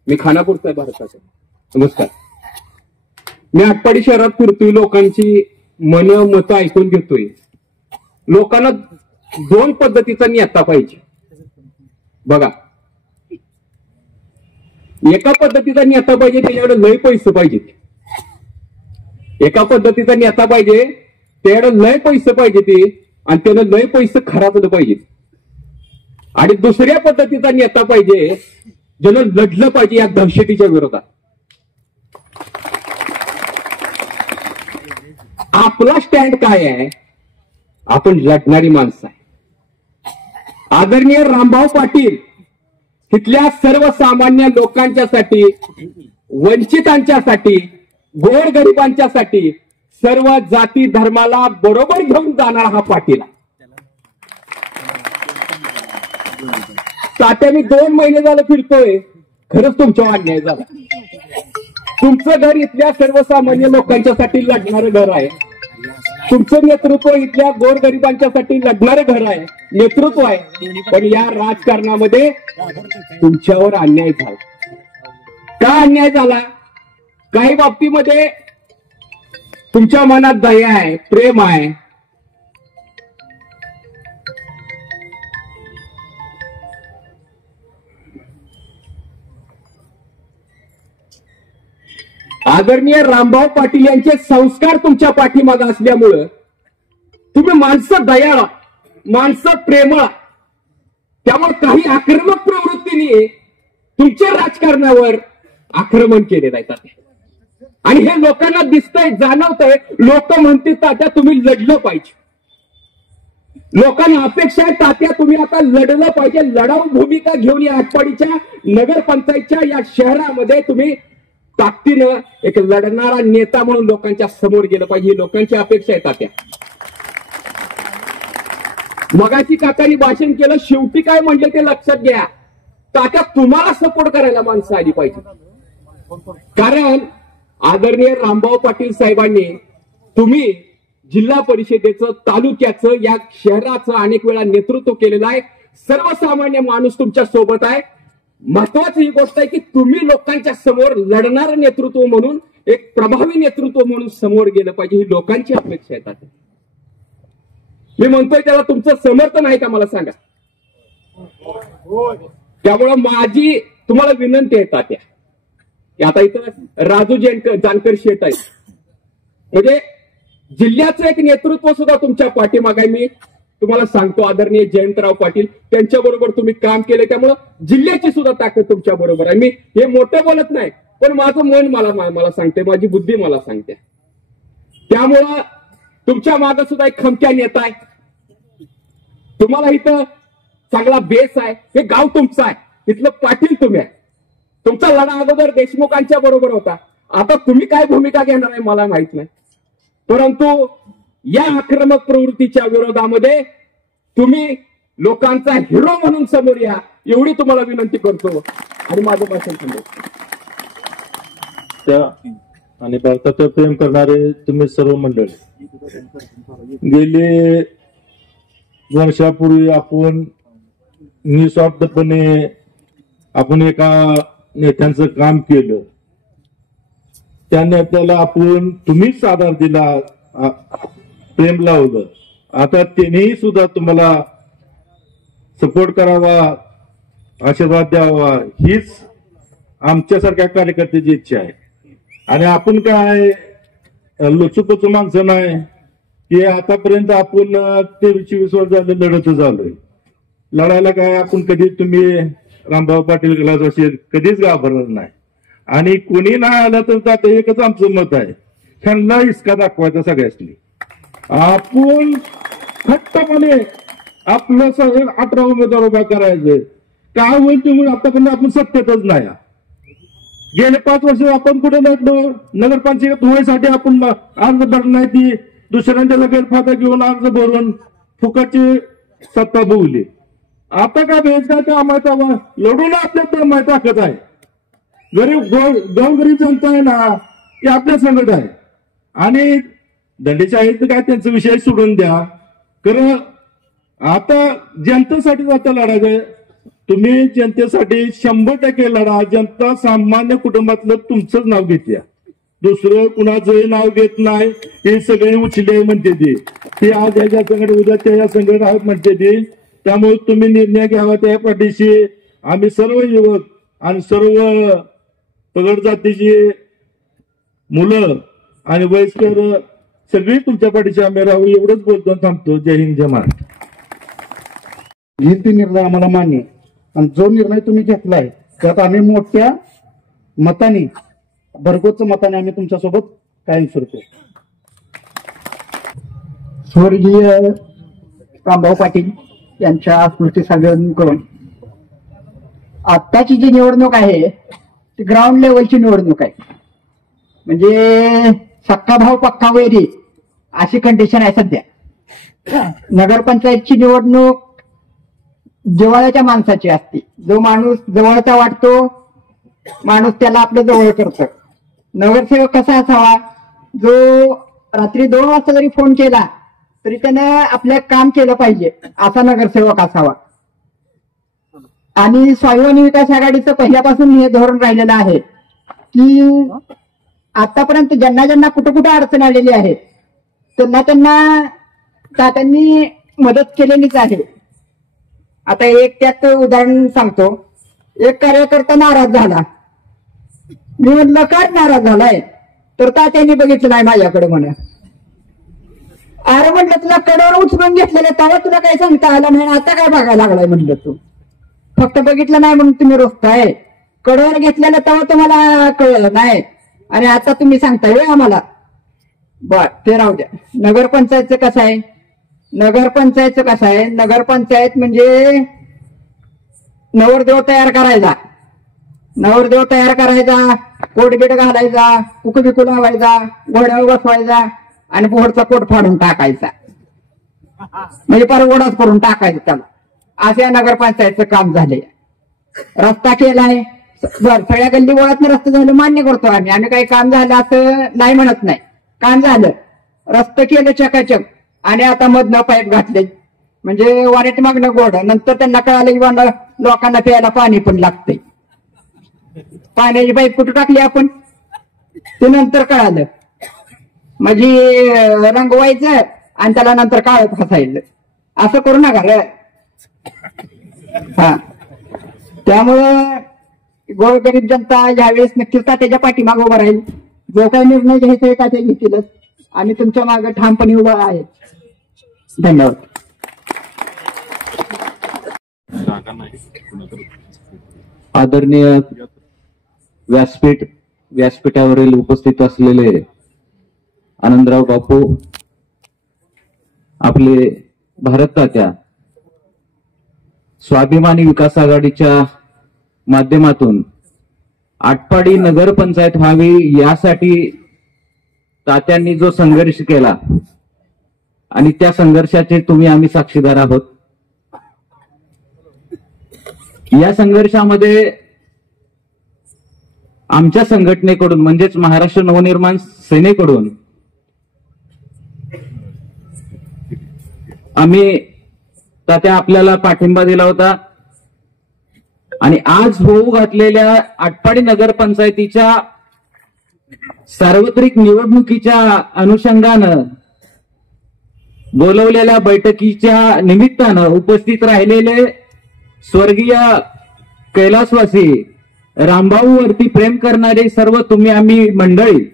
मी खानापूरचा आहे भारताचा. नमस्कार. मी आटपाडी शहरात फिरतोय, लोकांची मतं ऐकून घेतोय. लोकांना 2 पद्धतीचा नेता पाहिजे. बघा, एका पद्धतीचा नेता पाहिजे त्याच्याकडे लय पैसे पाहिजेत. एका पद्धतीचा नेता पाहिजे त्याच्याकडे लय पैसे पाहिजे ते आणि त्यानं लय पैसे खर्चले पाहिजेत. आणि दुसऱ्या पद्धतीचा नेता पाहिजे ज्यानं लढलं पाहिजे या दहशतीच्या विरोधात. आपला स्टँड काय आहे? आपण लढणारी माणसं आहे. आदरणीय रामभाऊ पाटील तिथल्या सर्वसामान्य लोकांच्यासाठी, वंचितांच्यासाठी, गोरगरिबांच्यासाठी, सर्व जाती धर्माला बरोबर घेऊन जाणारा हा पाटील. तात्या मी 2 महिने झालं फिरतोय. खरंच तुमच्यावर अन्याय झाला. तुमचं घर इथल्या सर्वसामान्य लोकांच्यासाठी लढणारं घर आहे. तुमचं नेतृत्व इथल्या गोरगरिबांच्यासाठी लढणारं घर आहे, नेतृत्व आहे. पण या राजकारणामध्ये तुमच्यावर अन्याय झाला. का अन्याय झाला? काही बाबतीमध्ये तुमच्या मनात दया आहे, प्रेम आहे. आदरणीय रामभाऊ पाटील यांचे संस्कार तुमच्या पाठीमागे असल्यामुळं तुम्ही माणसं दयाळू, माणसं प्रेमळ, त्यामुळे काही आक्रमक प्रवृत्तीने तुमच्या राजकारणावर आक्रमण केले जातात. आणि हे लोकांना दिसतंय, जाणवतंय. लोक म्हणते तात्या तुम्ही लढलं पाहिजे. लोकांना अपेक्षा आहे तात्या तुम्ही आता लढलं पाहिजे. लढाऊ भूमिका घेऊन या आटपाडीच्या नगरपंचायतच्या या शहरामध्ये तुम्ही ताकदीनं एक लढणारा नेता म्हणून लोकांच्या समोर गेलं पाहिजे. लोकांची अपेक्षा आहे तात्या. मगाची काकांनी भाषण केलं, शेवटी काय म्हणले ते लक्षात घ्या. तात्या तुम्हाला सपोर्ट करायला माणसं आली पाहिजे. कारण आदरणीय रामभाऊ पाटील साहेबांनी तुम्ही जिल्हा परिषदेचं, तालुक्याचं, या शहराचं अनेक वेळा नेतृत्व केलेलं आहे. सर्वसामान्य माणूस तुमच्या सोबत आहे. महत्वाची ही गोष्ट आहे की तुम्ही लोकांच्या समोर लढणारं नेतृत्व म्हणून, एक प्रभावी नेतृत्व म्हणून समोर गेलं पाहिजे, ही लोकांची अपेक्षा आहे. मी म्हणतोय त्याला तुमचं समर्थन आहे का मला सांगा. त्यामुळं माझी तुम्हाला विनंती आहे तात्या, आता इथं राजू जानकर शेठ आहे, म्हणजे जिल्ह्याचं एक नेतृत्व सुद्धा तुमच्या पाठीमागे मी तुम्हाला सांगतो. आदरणीय जयंतराव पाटील त्यांच्या बरोबर तुम्ही काम केले, त्यामुळं जिल्ह्याची सुद्धा ताकद तुमच्या बरोबर आहे. मी हे मोठं बोलत नाही, पण माझं मन मला सांगते, माझी बुद्धी मला सांगते. त्यामुळं तुमच्या मागे सुद्धा एक खमक्या नेता आहे. तुम्हाला इथं चांगला बेस आहे. हे गाव तुमचं आहे, इथलं पाटील तुम्ही आहे. तुमचा लढा अगोदर देशमुखांच्या बरोबर होता. आता तुम्ही काय भूमिका घेणार आहे मला माहित नाही, परंतु या आक्रमक प्रवृत्तीच्या विरोधामध्ये तुम्ही लोकांचा हिरो म्हणून समोर या, एवढी तुम्हाला विनंती करतो आणि माझं भाषण थांबवतो. आणि भारताचं प्रेम करणारे तुम्ही सर्व मंडळी, गेले वर्षापूर्वी आपण निस्वार्थपणे आपण एका नेत्यांचं काम केलं. त्या नेत्याला तुम्हीच आधार दिला, प्रेम लावलं. आता त्यांनीही सुद्धा तुम्हाला सपोर्ट करावा, आशीर्वाद द्यावा, हीच आमच्यासारख्या कार्यकर्त्याची इच्छा आहे. आणि आपण काय लचूपचू माणसं नाही की आतापर्यंत आपण 23-24 वर्ष झाले लढतच आलोय. लढायला काय आपण कधी, तुम्ही रामभाऊ पाटील गलास कधीच घाबरणार नाही. आणि कोणी नाही आलं तर आता एकच आमचं मत आहे, त्यांना हिसका दाखवायचा सगळ्यांनी. आपण खट्टपणे आपलं सगळं 18 उमेदवार उभा करायचं. काय होईल तुम्ही आतापर्यंत आपण सत्तेतच नाही. गेले 5 वर्ष आपण कुठे लढलो, नगरपंचायत होण्यासाठी आपण अर्ज भरणार, ती दुसऱ्यांच्या गैरफायदा घेऊन अर्ज भरून फुकटची सत्ता भोगली. आता काय भेट काय का माहिती, लढून आपल्या माहिती ताकद आहे. गरीब जनता आहे ना, ती आपल्या संकट आहे. आणि दंडेशाहीत काय त्यांचा विषय सोडून द्या, खरं आता जनतेसाठी आता लढायचं. तुम्ही जनतेसाठी 100% लढा. जनता सामान्य कुटुंबातलं तुमचंच नाव घेते, दुसरं कुणाचंही नाव घेत नाही. हे सगळे उचले म्हणते ती आज याच्या संकट, उद्या त्या संकट आहेत म्हणते ती. त्यामुळे तुम्ही निर्णय घ्यावा त्या पाठीशी. आम्ही सर्व युवक आणि सर्व पगड जातीची मुलं आणि वयस्कर सगळी तुमच्या पाठीशी आम्ही राहू, एवढंच बोलतो, थांबतो. जय हिंद, जय महाराष्ट्र. घेतली निर्णय आम्हाला मान्य, आणि जो निर्णय तुम्ही घेतलाय त्यात आम्ही मोठ्या मताने, भरघोस मताने आम्ही तुमच्यासोबत कायम फिरतो. स्वर्गीय रामभाऊ पाटील यांच्या स्मृती साजन करून आत्ताची जी निवडणूक आहे ती ग्राउंड लेवलची निवडणूक आहे. म्हणजे सक्का भाऊ पक्का वैरी अशी कंडिशन आहे सध्या. नगरपंचायतची निवडणूक जिव्हाळ्याच्या माणसाची असते. जो माणूस जवळचा वाटतो, माणूस त्याला आपलं जवळ करतं. नगरसेवक कसा असावा, जो रात्री 2 वाजता जरी फोन केला तरी त्यानं आपलं काम केलं पाहिजे, असा नगरसेवक असावा. आणि स्वाभिमानी विकास आघाडीचं पहिल्यापासून हे धोरण राहिलेलं आहे की आतापर्यंत ज्यांना ज्यांना कुठं कुठं अडचण आलेली आहे त्यांनी मदत केलेलीच आहे. आता एक त्यात उदाहरण सांगतो. एक कार्यकर्ता नाराज झाला. मी म्हटलं काय नाराज झालाय, तर त्यांनी बघितलं नाही माझ्याकडे म्हणे. अरे म्हटलं तुला कडेवर उचलून घेतलेलं तेव्हा तुला काही सांगता आलं नाही, आता काय बघायला लागलाय म्हटलं. तू फक्त बघितलं नाही म्हणून तुम्ही रोखताय. कडेवर घेतलेलं तेव्हा तुम्हाला कळलं नाही आणि आता तुम्ही सांगताय आम्हाला. बर, ते राहू द्या. नगरपंचायतचं कसं आहे, नगरपंचायत म्हणजे नवरदेव तयार करायचा, कोट-बीट घालायचा, उकू-बिकू लावायचा, घोड्यावर बसवायचा आणि पोहरचा कोट फाडून टाकायचा, म्हणजे परवडाच करून टाकायचं त्याला. असं या नगरपंचायतचं काम झाले. रस्ता केलाय, सगळ्या गल्ली बोळात रस्ता झालं मान्य करतो आम्ही काही काम झालं असं नाही म्हणत नाही. काम झालं, रस्तं केलं चकाचक, आणि आता मधनं पाईप घातले, म्हणजे वारेट मागणं गोड. नंतर त्यांना कळालं की लोकांना प्यायला पाणी पण लागतंय. पाण्याची पाईप कुठं टाकली आपण ते नंतर कळालं. म्हणजे रंगवायचं आणि त्याला नंतर काळत फसायचं, असं करू नका रे. हा, त्यामुळं गोरगरीब जनता यावेळेस नक्कीच तात्याच्या पाठीमागे उभं राहील. जो काही निर्णय घ्यायचा आहे तात्या घेतीलच, आणि तुमच्या मागे ठामपणे उभा आहे. धन्यवाद. आदरणीय व्यासपीठावरील उपस्थित असलेले आनंदराव बापू, आपले भारत तात्या, स्वाभिमानी विकास आघाडीच्या माध्यमातून आटपाडी नगरपंचायत व्हावी यासाठी तात्यांनी जो संघर्ष केला आणि त्या संघर्षाचे आम्ही साक्षीदार आहोत. या संघर्षामध्ये आमच्या संघटनेकडून म्हणजेच महाराष्ट्र नवनिर्माण सेनेकडून आम्ही तात्या आपल्याला पाठिंबा दिला होता. आणि आज होऊ घातलेल्या आटपाडी नगरपंचायतीच्या सार्वत्रिक निवडणुकीच्या अनुषंगानं बोलवलेल्या बैठकीच्या निमित्तानं उपस्थित राहिलेले स्वर्गीय कैलासवासी रामभाऊ वरती प्रेम करणारे सर्व आम्ही मंडळी,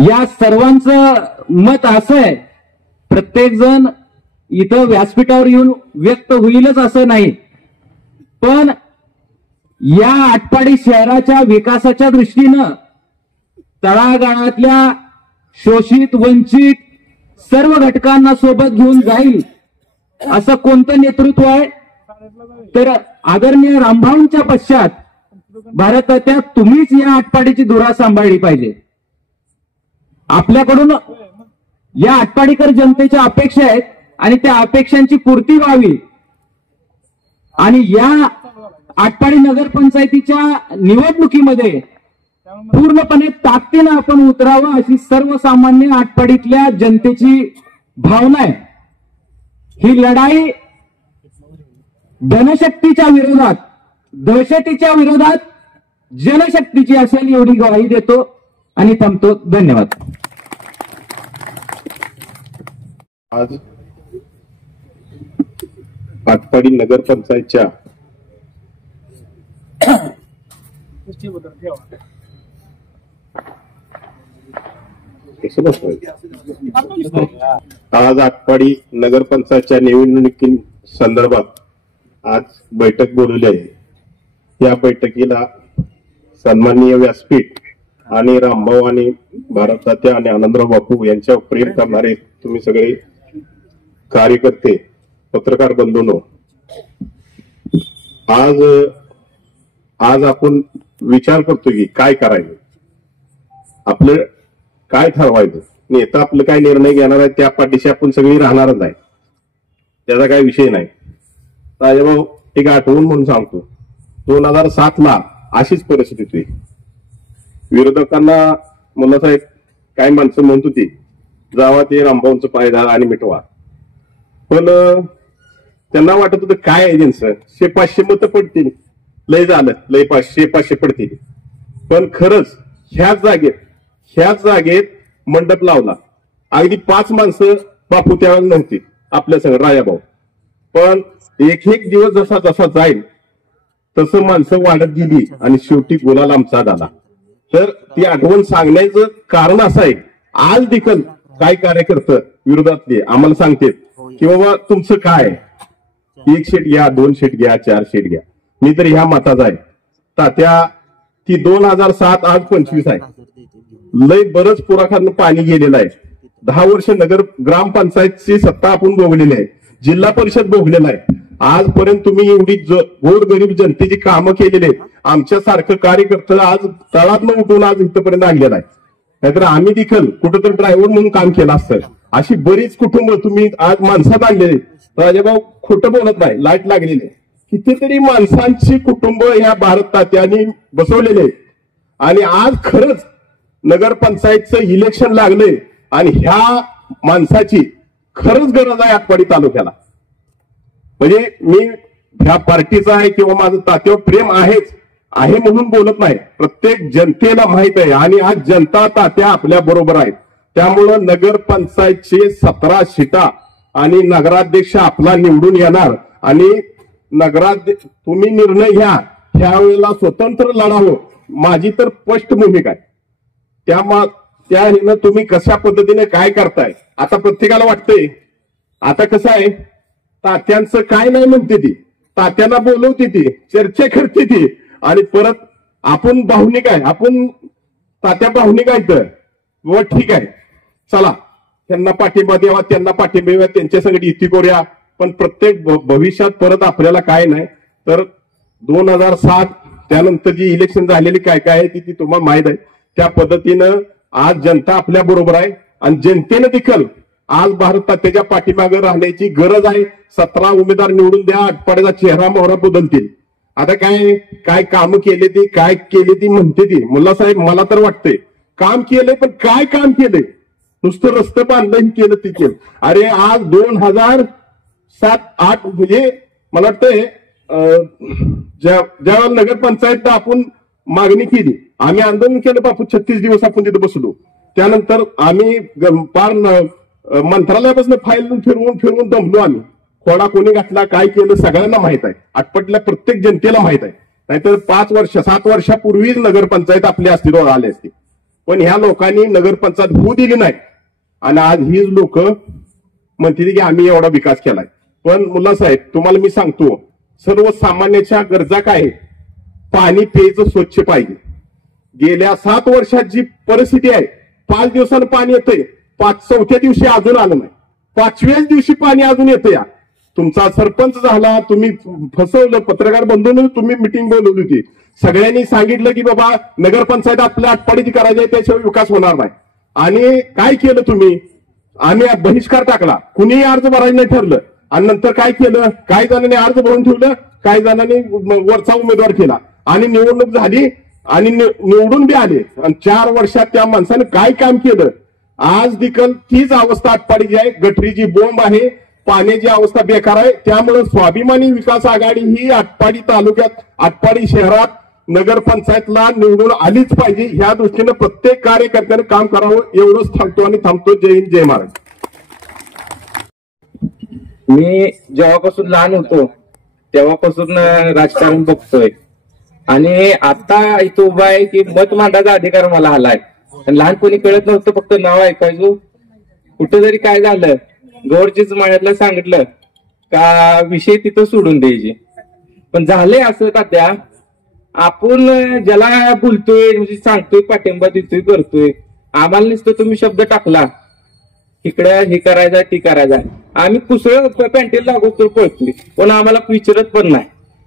या सर्वांचं मत असं आहे, प्रत्येक जण इथं व्यासपीठावर येऊन व्यक्त होईलच असं नाही, पण या आटपाडी शहराच्या विकासाच्या दृष्टीनं तळागाळातल्या शोषित वंचित सर्व घटकांना सोबत घेऊन जाईल असं कोणतं नेतृत्व आहे, तर आदरणीय रामभाऊंच्या पश्चात भारताच्या तुम्हीच या आटपाडीची धुरा सांभाळली पाहिजे. आपल्याकडून या आटपाडीकर जनतेच्या अपेक्षा आहेत आणि त्या अपेक्षांची पूर्ती व्हावी, आणि या आटपाडी नगरपंचायतीच्या निवडणुकीमध्ये पूर्णपणे ताकदीनं आपण उतरावं अशी सर्वसामान्य आटपाडीतल्या जनतेची भावना आहे. ही लढाई धनशक्तीच्या विरोधात, दहशतीच्या विरोधात जनशक्तीची असेल एवढी ग्वाही देतो आणि थांबतो. धन्यवाद. आज आटपाडी नगरपंचायतच्या आज आटपाडी नगरपंचायतच्या निवडणुकी संदर्भात आज बैठक बोलवली आहे. या बैठकीला सन्माननीय व्यासपीठ आणि रामभाऊ आणि भारत तात्या आणि आनंदराव बापू यांच्यावर प्रेम करणारे तुम्ही सगळे कार्यकर्ते, पत्रकार बंधूंनो, आज आपण विचार करतो की काय करायचं, आपलं काय ठरवायचं. नेता आपलं काय निर्णय घेणार आहे त्या पाठीशी आपण सगळी राहणारच आहे, त्याचा काही विषय नाही. राजाभाऊ एक आठवून म्हणून सांगतो, 2007ला अशीच परिस्थिती होती. विरोधकांना मुलासाहेब काय माणसं म्हणत होती, जावा ते रामभाऊंचं पायदा आणि मिटवा, पण त्यांना वाटत होतं काय आहे त्यांचं 100-500 मतं पडतील, लय झालं, लय 500 पडतील. पण खरंच ह्याच जागेत मंडप लावला. अगदी 5 माणसं बापू त्यावेळेला नव्हती आपल्या संग, राजाभाऊ. पण एक दिवस जसा जसा जाईल तसं माणसं वाढत गेली आणि शेवटी गुलाल आमचा झाला. तर ती आठवण सांगण्याचं कारण असं आहे, आज देखील काय कार्यकर्ते विरोधातले आम्हाला सांगतात की बाबा तुमचं काय, 1 शेट घ्या, 2 शेट घ्या, 4 शेट घ्या. मी तर ह्या मताचा आहे. तात्या ती 2007 आज 25 आहे, लय बरंच पुराखानं पाणी गेलेलं आहे. 10 वर्ष नगर ग्रामपंचायतची सत्ता आपण भोगलेली आहे, जिल्हा परिषद भोगलेला आहे. आजपर्यंत तुम्ही एवढी गोरगरीब जनतेची कामं केलेली आहेत. आमच्यासारखं कार्यकर्ते आज तळातनं उठून आज इथपर्यंत आणलेला आहे. नाहीतर आम्ही देखील कुठंतरी ड्रायव्हर म्हणून काम केलं असतं. अशी बरीच कुटुंब तुम्ही आज माणसात आणले. राजाभाऊ खोटं बोलत नाही, लाईट लागलेली. कितीतरी माणसांची कुटुंब ह्या भारत तात्यांनी बसवलेले आहेत. आणि आज खरंच नगरपंचायतचं इलेक्शन लागलंय आणि ह्या माणसाची खरंच गरज आहे आटपाडी तालुक्याला. म्हणजे मी ह्या पार्टीचा आहे किंवा माझं तात्यावर प्रेम आहे म्हणून बोलत नाही. प्रत्येक जनतेला माहित आहे आणि आज जनता तात्या आपल्या बरोबर आहेत. त्यामुळं नगरपंचायतचे 17 सीटा आणि नगराध्यक्ष आपला निवडून येणार. आणि नगराध्यक्ष तुम्ही निर्णय घ्या, त्यावेळेला स्वतंत्र लढावं माझी तर स्पष्ट भूमिका आहे. त्या हिनं तुम्ही कशा पद्धतीने काय करताय. आता प्रत्येकाला वाटतंय आता कसं आहे, तात्यांचं काय नाही म्हणते ती, तात्यांना बोलवते ती, चर्चा करते ती आणि परत आपण भावनिक आहे, आपण तात्या भावनिक आहे तर व ठीक आहे चला त्यांना पाठिंबा द्यावा, त्यांना पाठिंबा द्यावा, त्यांच्या सगळी युती करूया. पण प्रत्येक भविष्यात परत आपल्याला काय नाही तर 2007 त्यानंतर जी इलेक्शन झालेली काय काय आहे ती तुम्हाला माहित आहे. त्या पद्धतीनं आज जनता आपल्या बरोबर आहे आणि जनतेनं देखील आज भारत तात्याच्या पाठीमागे राहण्याची गरज आहे. 17 उमेदवार निवडून द्या, आटपाडीचा चेहरा मोहरा बदलतील. आता काय काम केले ती, काय केली ती म्हणते ती. मुल्ला साहेब मला तर वाटतंय काम केलंय, पण काय काम केलंय, नुसतं रस्ते बांधलं केलं ती केलं. अरे आज 2007-8 म्हणजे मला वाटतंय ज्या नगरपंचायतला आपण मागणी केली, आम्ही आंदोलन केलं बापू, 36 दिवस आपण तिथे बसलो. त्यानंतर आम्ही पार मंत्रालयापासून फाईल फिरवून दमलो आम्ही. खोडा कोणी घातला, काय केलं सगळ्यांना माहित आहे, आटपाडीतल्या प्रत्येक जनतेला माहित आहे. नाहीतर 7 वर्षापूर्वीच नगरपंचायत आपल्या अस्तित्वात आली असती. पण ह्या लोकांनी नगरपंचायत होऊ दिली नाही आणि आज हीच लोक म्हणतील की आम्ही एवढा विकास केलाय. पण मुल्ला साहेब तुम्हाला मी सांगतो, सर्वसामान्याच्या गरजा काय आहेत, पाणी प्यायचं स्वच्छ पाहिजे. गेल्या 7 वर्षात जी परिस्थिती आहे, 5 दिवसानं पाणी येतंय, 4थ्या दिवशी अजून आलं नाही, 5व्याच दिवशी पाणी अजून येतं. या तुमचा सरपंच झाला, तुम्ही फसवलं, पत्रकार बंधून तुम्ही मिटिंग बोलवली होती, सगळ्यांनी सांगितलं की बाबा नगरपंचायत आपल्या आटपाडीची करायची आहे, त्याशिवाय विकास होणार नाही. आणि काय केलं तुम्ही, आम्ही बहिष्कार टाकला, कुणीही अर्ज भरायचं नाही ठरलं. आणि नंतर काय केलं, काही जणांनी अर्ज भरून ठेवलं, काही जणांनी वरचा उमेदवार केला आणि निवडणूक झाली आणि निवडून बी आले. आणि 4 वर्षात त्या माणसाने काय काम केलं. आज देखील तीच अवस्था आटपाडीची आहे, गटरीची बोंब आहे, पाण्याची अवस्था बेकार आहे. त्यामुळे स्वाभिमानी विकास आघाडी ही आटपाडी तालुक्यात, आटपाडी शहरात नगरपंचायतला निवडून आलीच पाहिजे. ह्या दृष्टीनं प्रत्येक कार्यकर्त्याने काम करावं एवढंच थांबतो आणि थांबतो. जय हिंद, जय महाराज. मी जेव्हापासून लहान होतो तेव्हापासून राजकारण बघतोय आणि आता इथं उभा आहे की मत मांडायचा अधिकार मला आलाय. लहानपणी कळत नव्हतं, फक्त नाव ऐकायचो. कुठं जरी काय झालं, गौरचीच माळ्यातलं सांगितलं का विषय तिथं सोडून द्यायचे. पण झालंय असं तात्या, आपण ज्याला बोलतोय म्हणजे सांगतोय, पाठिंबा देतोय, करतोय, आम्हाला नुसतं तुम्ही शब्द टाकला इकडे हे करायचं ती करायचं, आम्ही कुसळ पॅन्टेल लागू तर पळतोय, पण आम्हाला विचारत पण नाही.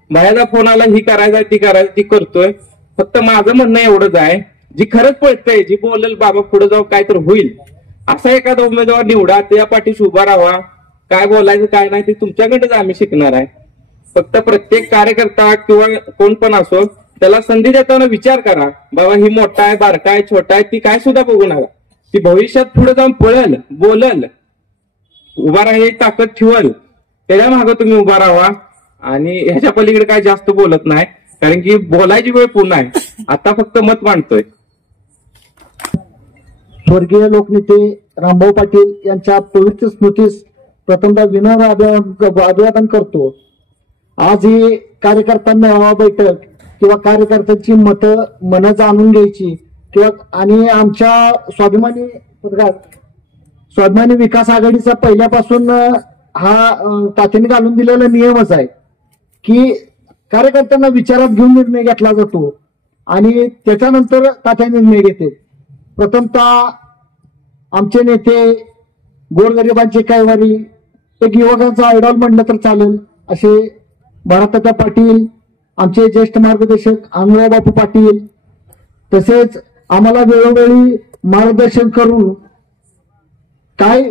बाहेरचा फोन आला ही करायचं ती करायचं ती करतोय. फक्त माझं म्हणणं एवढंच आहे, जी खरंच पळतंय, जी बोलेल बाबा पुढे जाऊ काय तर होईल, असा एखादा उमेदवार निवडा, त्या पाठीशी उभा राहा. काय बोलायचं काय नाही ते तुमच्याकडेच आम्ही शिकणार आहे. फक्त प्रत्येक कार्यकर्ता किंवा कोण पण असो त्याला संधी देताना विचार करा, बाबा ही मोठा आहे, बारका आहे, छोटा आहे, ती काय सुद्धा बघू नका. ती भविष्यात पुढे जाऊन पळेल, बोलल, उभा राहायची ताकद ठेवल, त्याच्या मागे तुम्ही उभा राहा. आणि ह्याच्या पलीकडे काय जास्त बोलत नाही, कारण की बोलायची वेळ पूर्ण आहे. आता फक्त मत मांडतोय. स्वर्गीय लोकनेते रामभाऊ पाटील यांच्या पवित्र स्मृतीस प्रथमतः विनम्र अभिवादन करतो. आज ही कार्यकर्त्यांना बैठक किंवा कार्यकर्त्यांची मनं जाणून घ्यायची किंवा आणि आमच्या स्वाभिमानी विकास आघाडीचा पहिल्यापासून हा तात्याने घालून दिलेला नियमच आहे की कार्यकर्त्यांना विचारात घेऊन निर्णय घेतला जातो आणि त्याच्यानंतर तात्या निर्णय घेते. प्रथमतः आमचे नेते गोरगरिबांचे कैवारी, एक युवकांचा आयडॉल म्हणलं तर चालेल असे बाळासाहेब पाटील, आमचे ज्येष्ठ मार्गदर्शक अनुभव बापू पाटील, तसेच आम्हाला वेळोवेळी मार्गदर्शन करून काय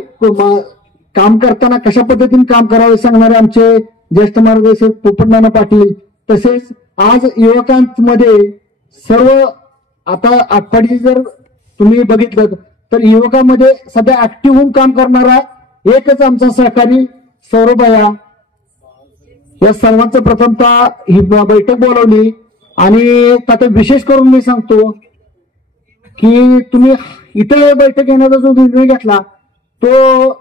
काम करताना कशा पद्धतीने काम करावे सांगणारे आमचे ज्येष्ठ मार्गदर्शक पोपटनाना पाटील, तसेच आज युवकांमध्ये सर्व आता आटपाडी जर तुम्ही बघितलं तर युवकांमध्ये सध्या ऍक्टिव्ह होऊन काम करणारा एकच आमचा सहकारी सौरभया. या सर्वांचं प्रथमतः ही बैठक बोलावली आणि आता विशेष करून मी सांगतो की तुम्ही इथे बैठक घेण्याचा जो निर्णय घेतला तो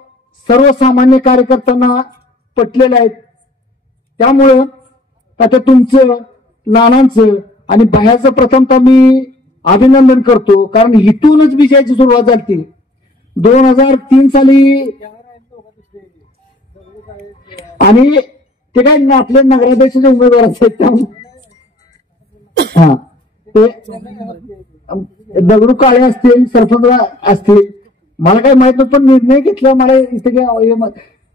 सर्वसामान्य कार्यकर्त्यांना पटलेला आहे. त्यामुळं आता तुमचं, नानांचं आणि बाहेरचं प्रथमतः मी अभिनंदन करतो, कारण इथूनच विजयाची सुरुवात झाली. 2003 साली आणि ते काय आपले नगराध्यक्षाचे उमेदवार आहेत हा ते दगडू काळे असतील, सरपंच असतील, मला काय माहित नाही, पण निर्णय घेतला मला इथे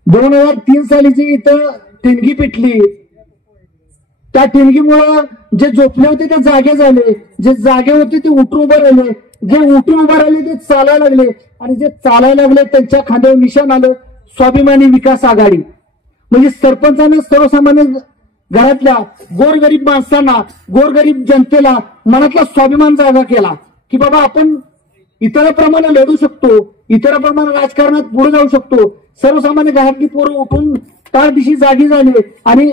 2003 सालीची इथं ठिणगी पिटली. त्या ठिणगीमुळं जे झोपले होते ते जागे झाले, जे जागे होते ते उठून उभं राहिले, जे उठून उभं राहिले ते चालायला लागले आणि जे चालायला लागले त्यांच्या खांद्यावर निशाण आलं स्वाभिमानी विकास आघाडी. म्हणजे सरपंचाने सर्वसामान्य घरातल्या गोरगरीब माणसांना, गोरगरीब जनतेला मनातला स्वाभिमान जागा केला की बाबा आपण इतरांप्रमाणे लढू शकतो, इतरांप्रमाणे राजकारणात पुढे जाऊ शकतो. सर्वसामान्य घरातली पोरं उठून त्या दिवशी जागी झाली आणि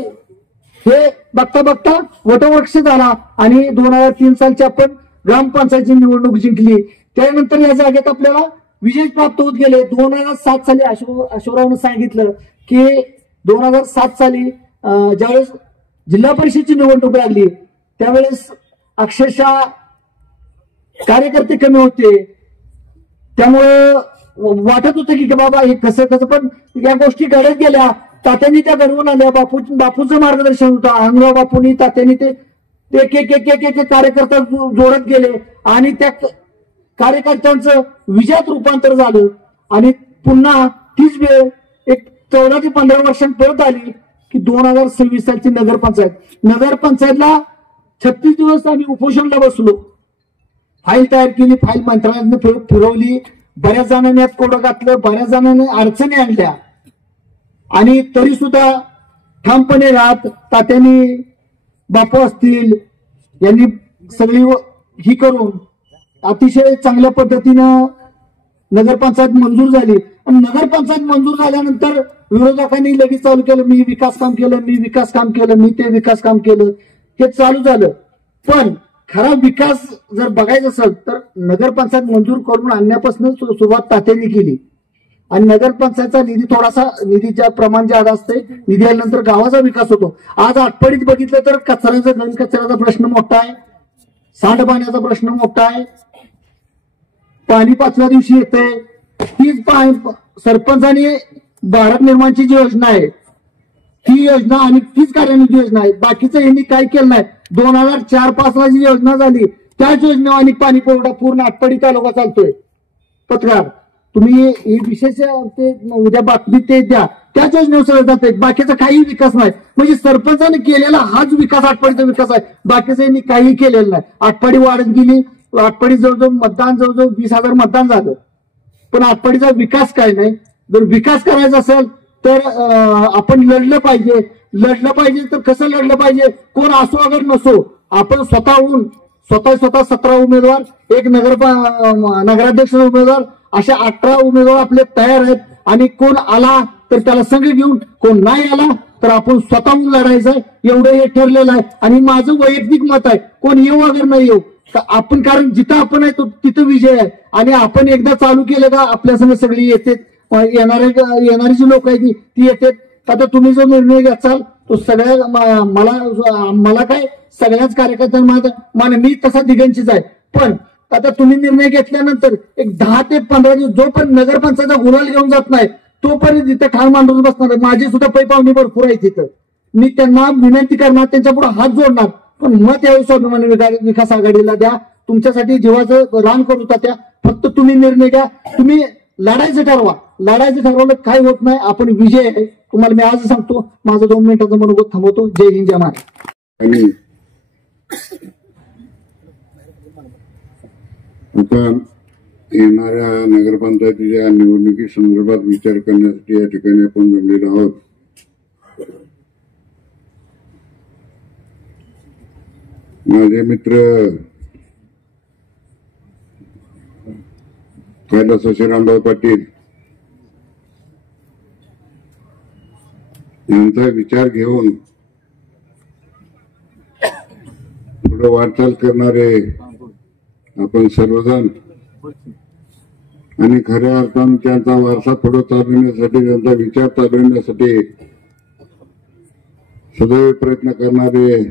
हे बघता बघता वटवृक्ष झाला आणि 2003 सालची आपण ग्रामपंचायतची निवडणूक जिंकली. त्यानंतर या जागेत आपल्याला विजय प्राप्त होत गेले. 2007 साली अशोकरावनं सांगितलं की 2007 साली ज्यावेळेस जिल्हा परिषदची निवडणूक लागली त्यावेळेस अक्षरशः कार्यकर्ते कमी होते. त्यामुळं वाटत होतं की बाबा हे कसं कसं, पण या गोष्टी घडत गेल्या. तात्यांनी त्या घडवून आल्या. बापूंचं मार्गदर्शन होतं. अहंगराव बापूंनी, तात्यांनी ते एक एक एक एक कार्यकर्ता जोडत गेले आणि त्या कार्यकर्त्यांचं विजयात रूपांतर झालं आणि पुन्हा तीच वेळ एक 14 ते 15 वर्षांत परत आली की 2026 सालची नगरपंचायतला 36 दिवस आम्ही उपोषणला बसलो. फाईल तयार केली, फाईल मंत्रालयाने फिरवली, बऱ्याच जणांनी यात कोडं घातलं, बऱ्याच जणांनी अडचणी आणल्या आणि तरी सुद्धा ठामपणे राहत तात्यांनी, बापू असतील यांनी सगळी ही करून अतिशय चांगल्या पद्धतीनं नगरपंचायत मंजूर झाली. आणि नगरपंचायत मंजूर झाल्यानंतर विरोधकांनी लगेच चालू केलं, मी विकास काम केलं, मी विकास काम केलं, मी ते विकास काम केलं, हे चालू झालं. पण खरा विकास जर बघायचा असेल तर नगरपंचायत मंजूर करून आणण्यापासून सुरुवात तात्यांनी केली आणि नगरपंचायतचा निधी थोडासा, निधीच्या प्रमाण ज्यादा असते, निधी आल्यानंतर गावाचा विकास होतो. आज आटपाडीत बघितलं तर घनकचऱ्याचा प्रश्न मोठा आहे, सांडपाण्याचा प्रश्न मोठा आहे, पाणी 5व्या दिवशी येतंय. तीच सरपंचाने भारत निर्माणची जी योजना आहे ती योजना आणि तीच कार्यान्वित योजना आहे. बाकीचं यांनी काय केलं नाही. 2004-5 ला जी योजना झाली त्याच योजनेवर आणि पाणी पुरवठा पूर्ण आटपाडी तालुका चालतोय. पत्रकार तुम्ही ही विशेष ते उद्या बातमी ते द्या, त्याच योजनेवर सगळं जाते, बाकीचा काही विकास नाही. म्हणजे सरपंचाने केलेला हाच विकास आटपाडीचा विकास आहे, बाकीचं यांनी काही केलेलं नाही. आटपाडी वाढत गेली, आटपाडी जवळजवळ मतदान जवळजवळ 20,000 मतदान झालं, पण आटपाडीचा विकास काय नाही. जर विकास करायचा असेल तर आपण लढलं पाहिजे तर कसं लढलं पाहिजे, कोण असो अगर नसो, आपण स्वतःहून स्वतः 17 उमेदवार, एक नगराध्यक्ष उमेदवार, अशा 18 उमेदवार आपले तयार आहेत आणि कोण आला तर त्याला संघ घेऊन, कोण नाही आला तर आपण स्वतःहून लढायचं, एवढं हे ठरलेलं आहे. आणि माझं वैयक्तिक मत आहे, कोण येऊ अगर नाही येऊ आपण, कारण जिथं आपण आहे तिथं विजय आहे. आणि आपण एकदा चालू केलं का आपल्या संग सगळी येते, येणारी जी लोक आहेत ती येतात. आता तुम्ही जो निर्णय घ्याल तो सगळ्या मला काय सगळ्याच कार्यकर्त्यांना मी तसा दिगंचीच आहे. पण आता तुम्ही निर्णय घेतल्यानंतर एक 10 ते 15 दिवस जोपर्यंत नगरपंचायतचा गुन्हा घेऊन जात नाही तोपर्यंत तिथं ठाण मांडून बसणार आहे. माझे सुद्धा पै पाहुणे भरपूर आहे तिथं, मी त्यांना विनंती करणार, त्यांच्या पुढे हात जोडणार, पण मत यावेळी स्वाभिमानी विकास आघाडीला द्या. तुमच्यासाठी जीवाचं रान करू त्या, फक्त तुम्ही निर्णय घ्या, तुम्ही लढायचं ठरवलं काय होत नाही, आपण विजय आहे. तुम्हाला मी आज सांगतो, माझं 2 मिनिटाचं मनोगत थांबवतो. जय हिंद, जय महाराज. आता येणाऱ्या नगरपंचायतीच्या निवडणुकी संदर्भात विचार करण्यासाठी या ठिकाणी आपण जमलेलो आहोत. माझे मित्र कैलास रामभाऊ पाटील यांचा विचार घेऊन पुढे वाटचाल करणारे आपण सर्वजण आणि खऱ्या अर्थाने त्यांचा वारसा पुढे चालवण्यासाठी, त्यांचा विचार चालवण्यासाठी सदैव प्रयत्न करणारे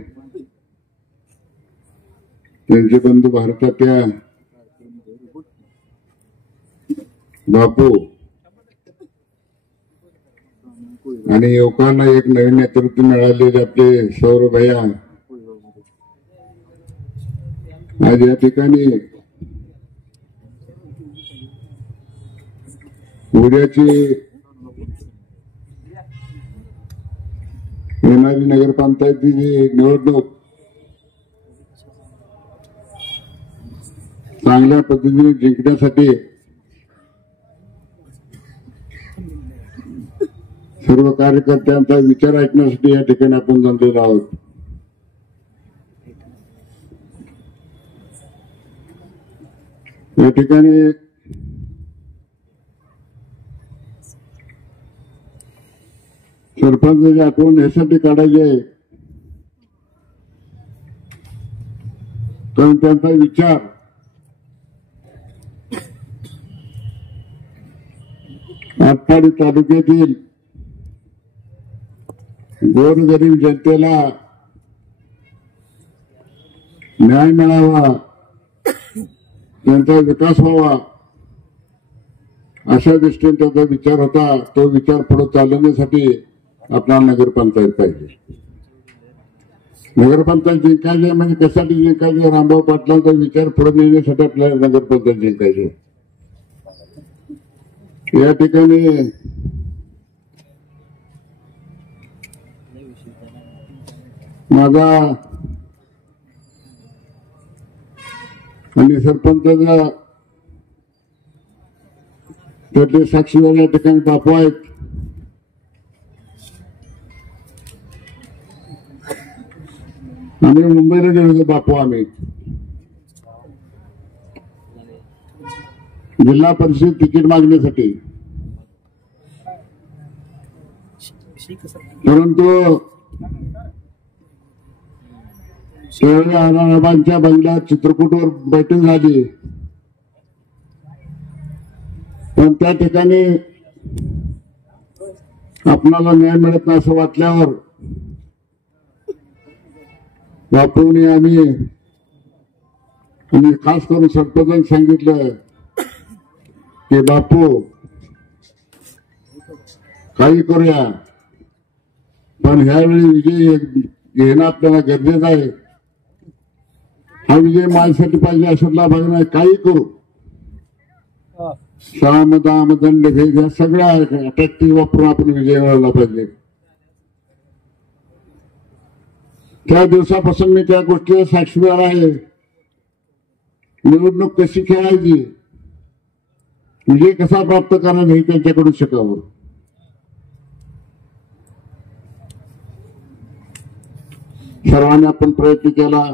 त्यांचे बंधू भारताच्या बापू आणि युवकांना एक नवीन नेतृत्व मिळालेले आपले सौरभैया आज या ठिकाणी उद्याची येणारी नगरपंचायतीची निवडणूक चांगल्या पद्धतीने जिंकण्यासाठी सर्व कार्यकर्त्यांचा विचार ऐकण्यासाठी या ठिकाणी आपण जमलेलो आहोत. या ठिकाणी सरपंचाची आठवण यासाठी काढायची आहे कारण त्यांचा विचार आटपाडी तालुक्यातील गोरगरीब जनतेला न्याय मिळावा, त्यांचा विकास व्हावा अशा दृष्टीने त्याचा विचार होता. तो विचार पुढे चालवण्यासाठी आपल्याला नगरपंचायत पाहिजे. नगरपंचायत जिंकायचे म्हणजे कशासाठी जिंकायचे? रामभाऊ पाटलांचा विचार पुढे नेण्यासाठी आपल्याला नगरपंचायत जिंकायचे. या ठिकाणी माझा आणि सरपंचाचा त्यातले साक्षीदार या ठिकाणी बापू आहेत. आम्ही मुंबईला गेलो होतो बापू. आम्ही जिल्हा परिषद तिकीट मागण्यासाठी, परंतु त्यावेळी औरंगाबादच्या बंगल्यात चित्रकूटवर बैठक झाली. पण त्या ठिकाणी आपणाला न्याय मिळत नाही असं वाटल्यावर बापूने आम्ही खास करून सरपंचांनी सांगितलं की बापू काही करूया पण ह्यावेळी विजय घेणं आपल्याला गरजेचं आहे. हा विजय माझ्यासाठी पाहिजे अशातला भाग नाही. काही करू, साम दाम दंड भेद ह्या सगळ्या अट्रॅक्टिव्ह वापरून आपण विजय मिळवला पाहिजे. त्या दिवसापासून मी त्या गोष्टीला साक्षीदार आहे. निवडणूक कशी खेळायची, विजय कसा प्राप्त करायचा हे त्यांच्याकडून शिकावं. सर्वांनी आपण प्रयत्न केला.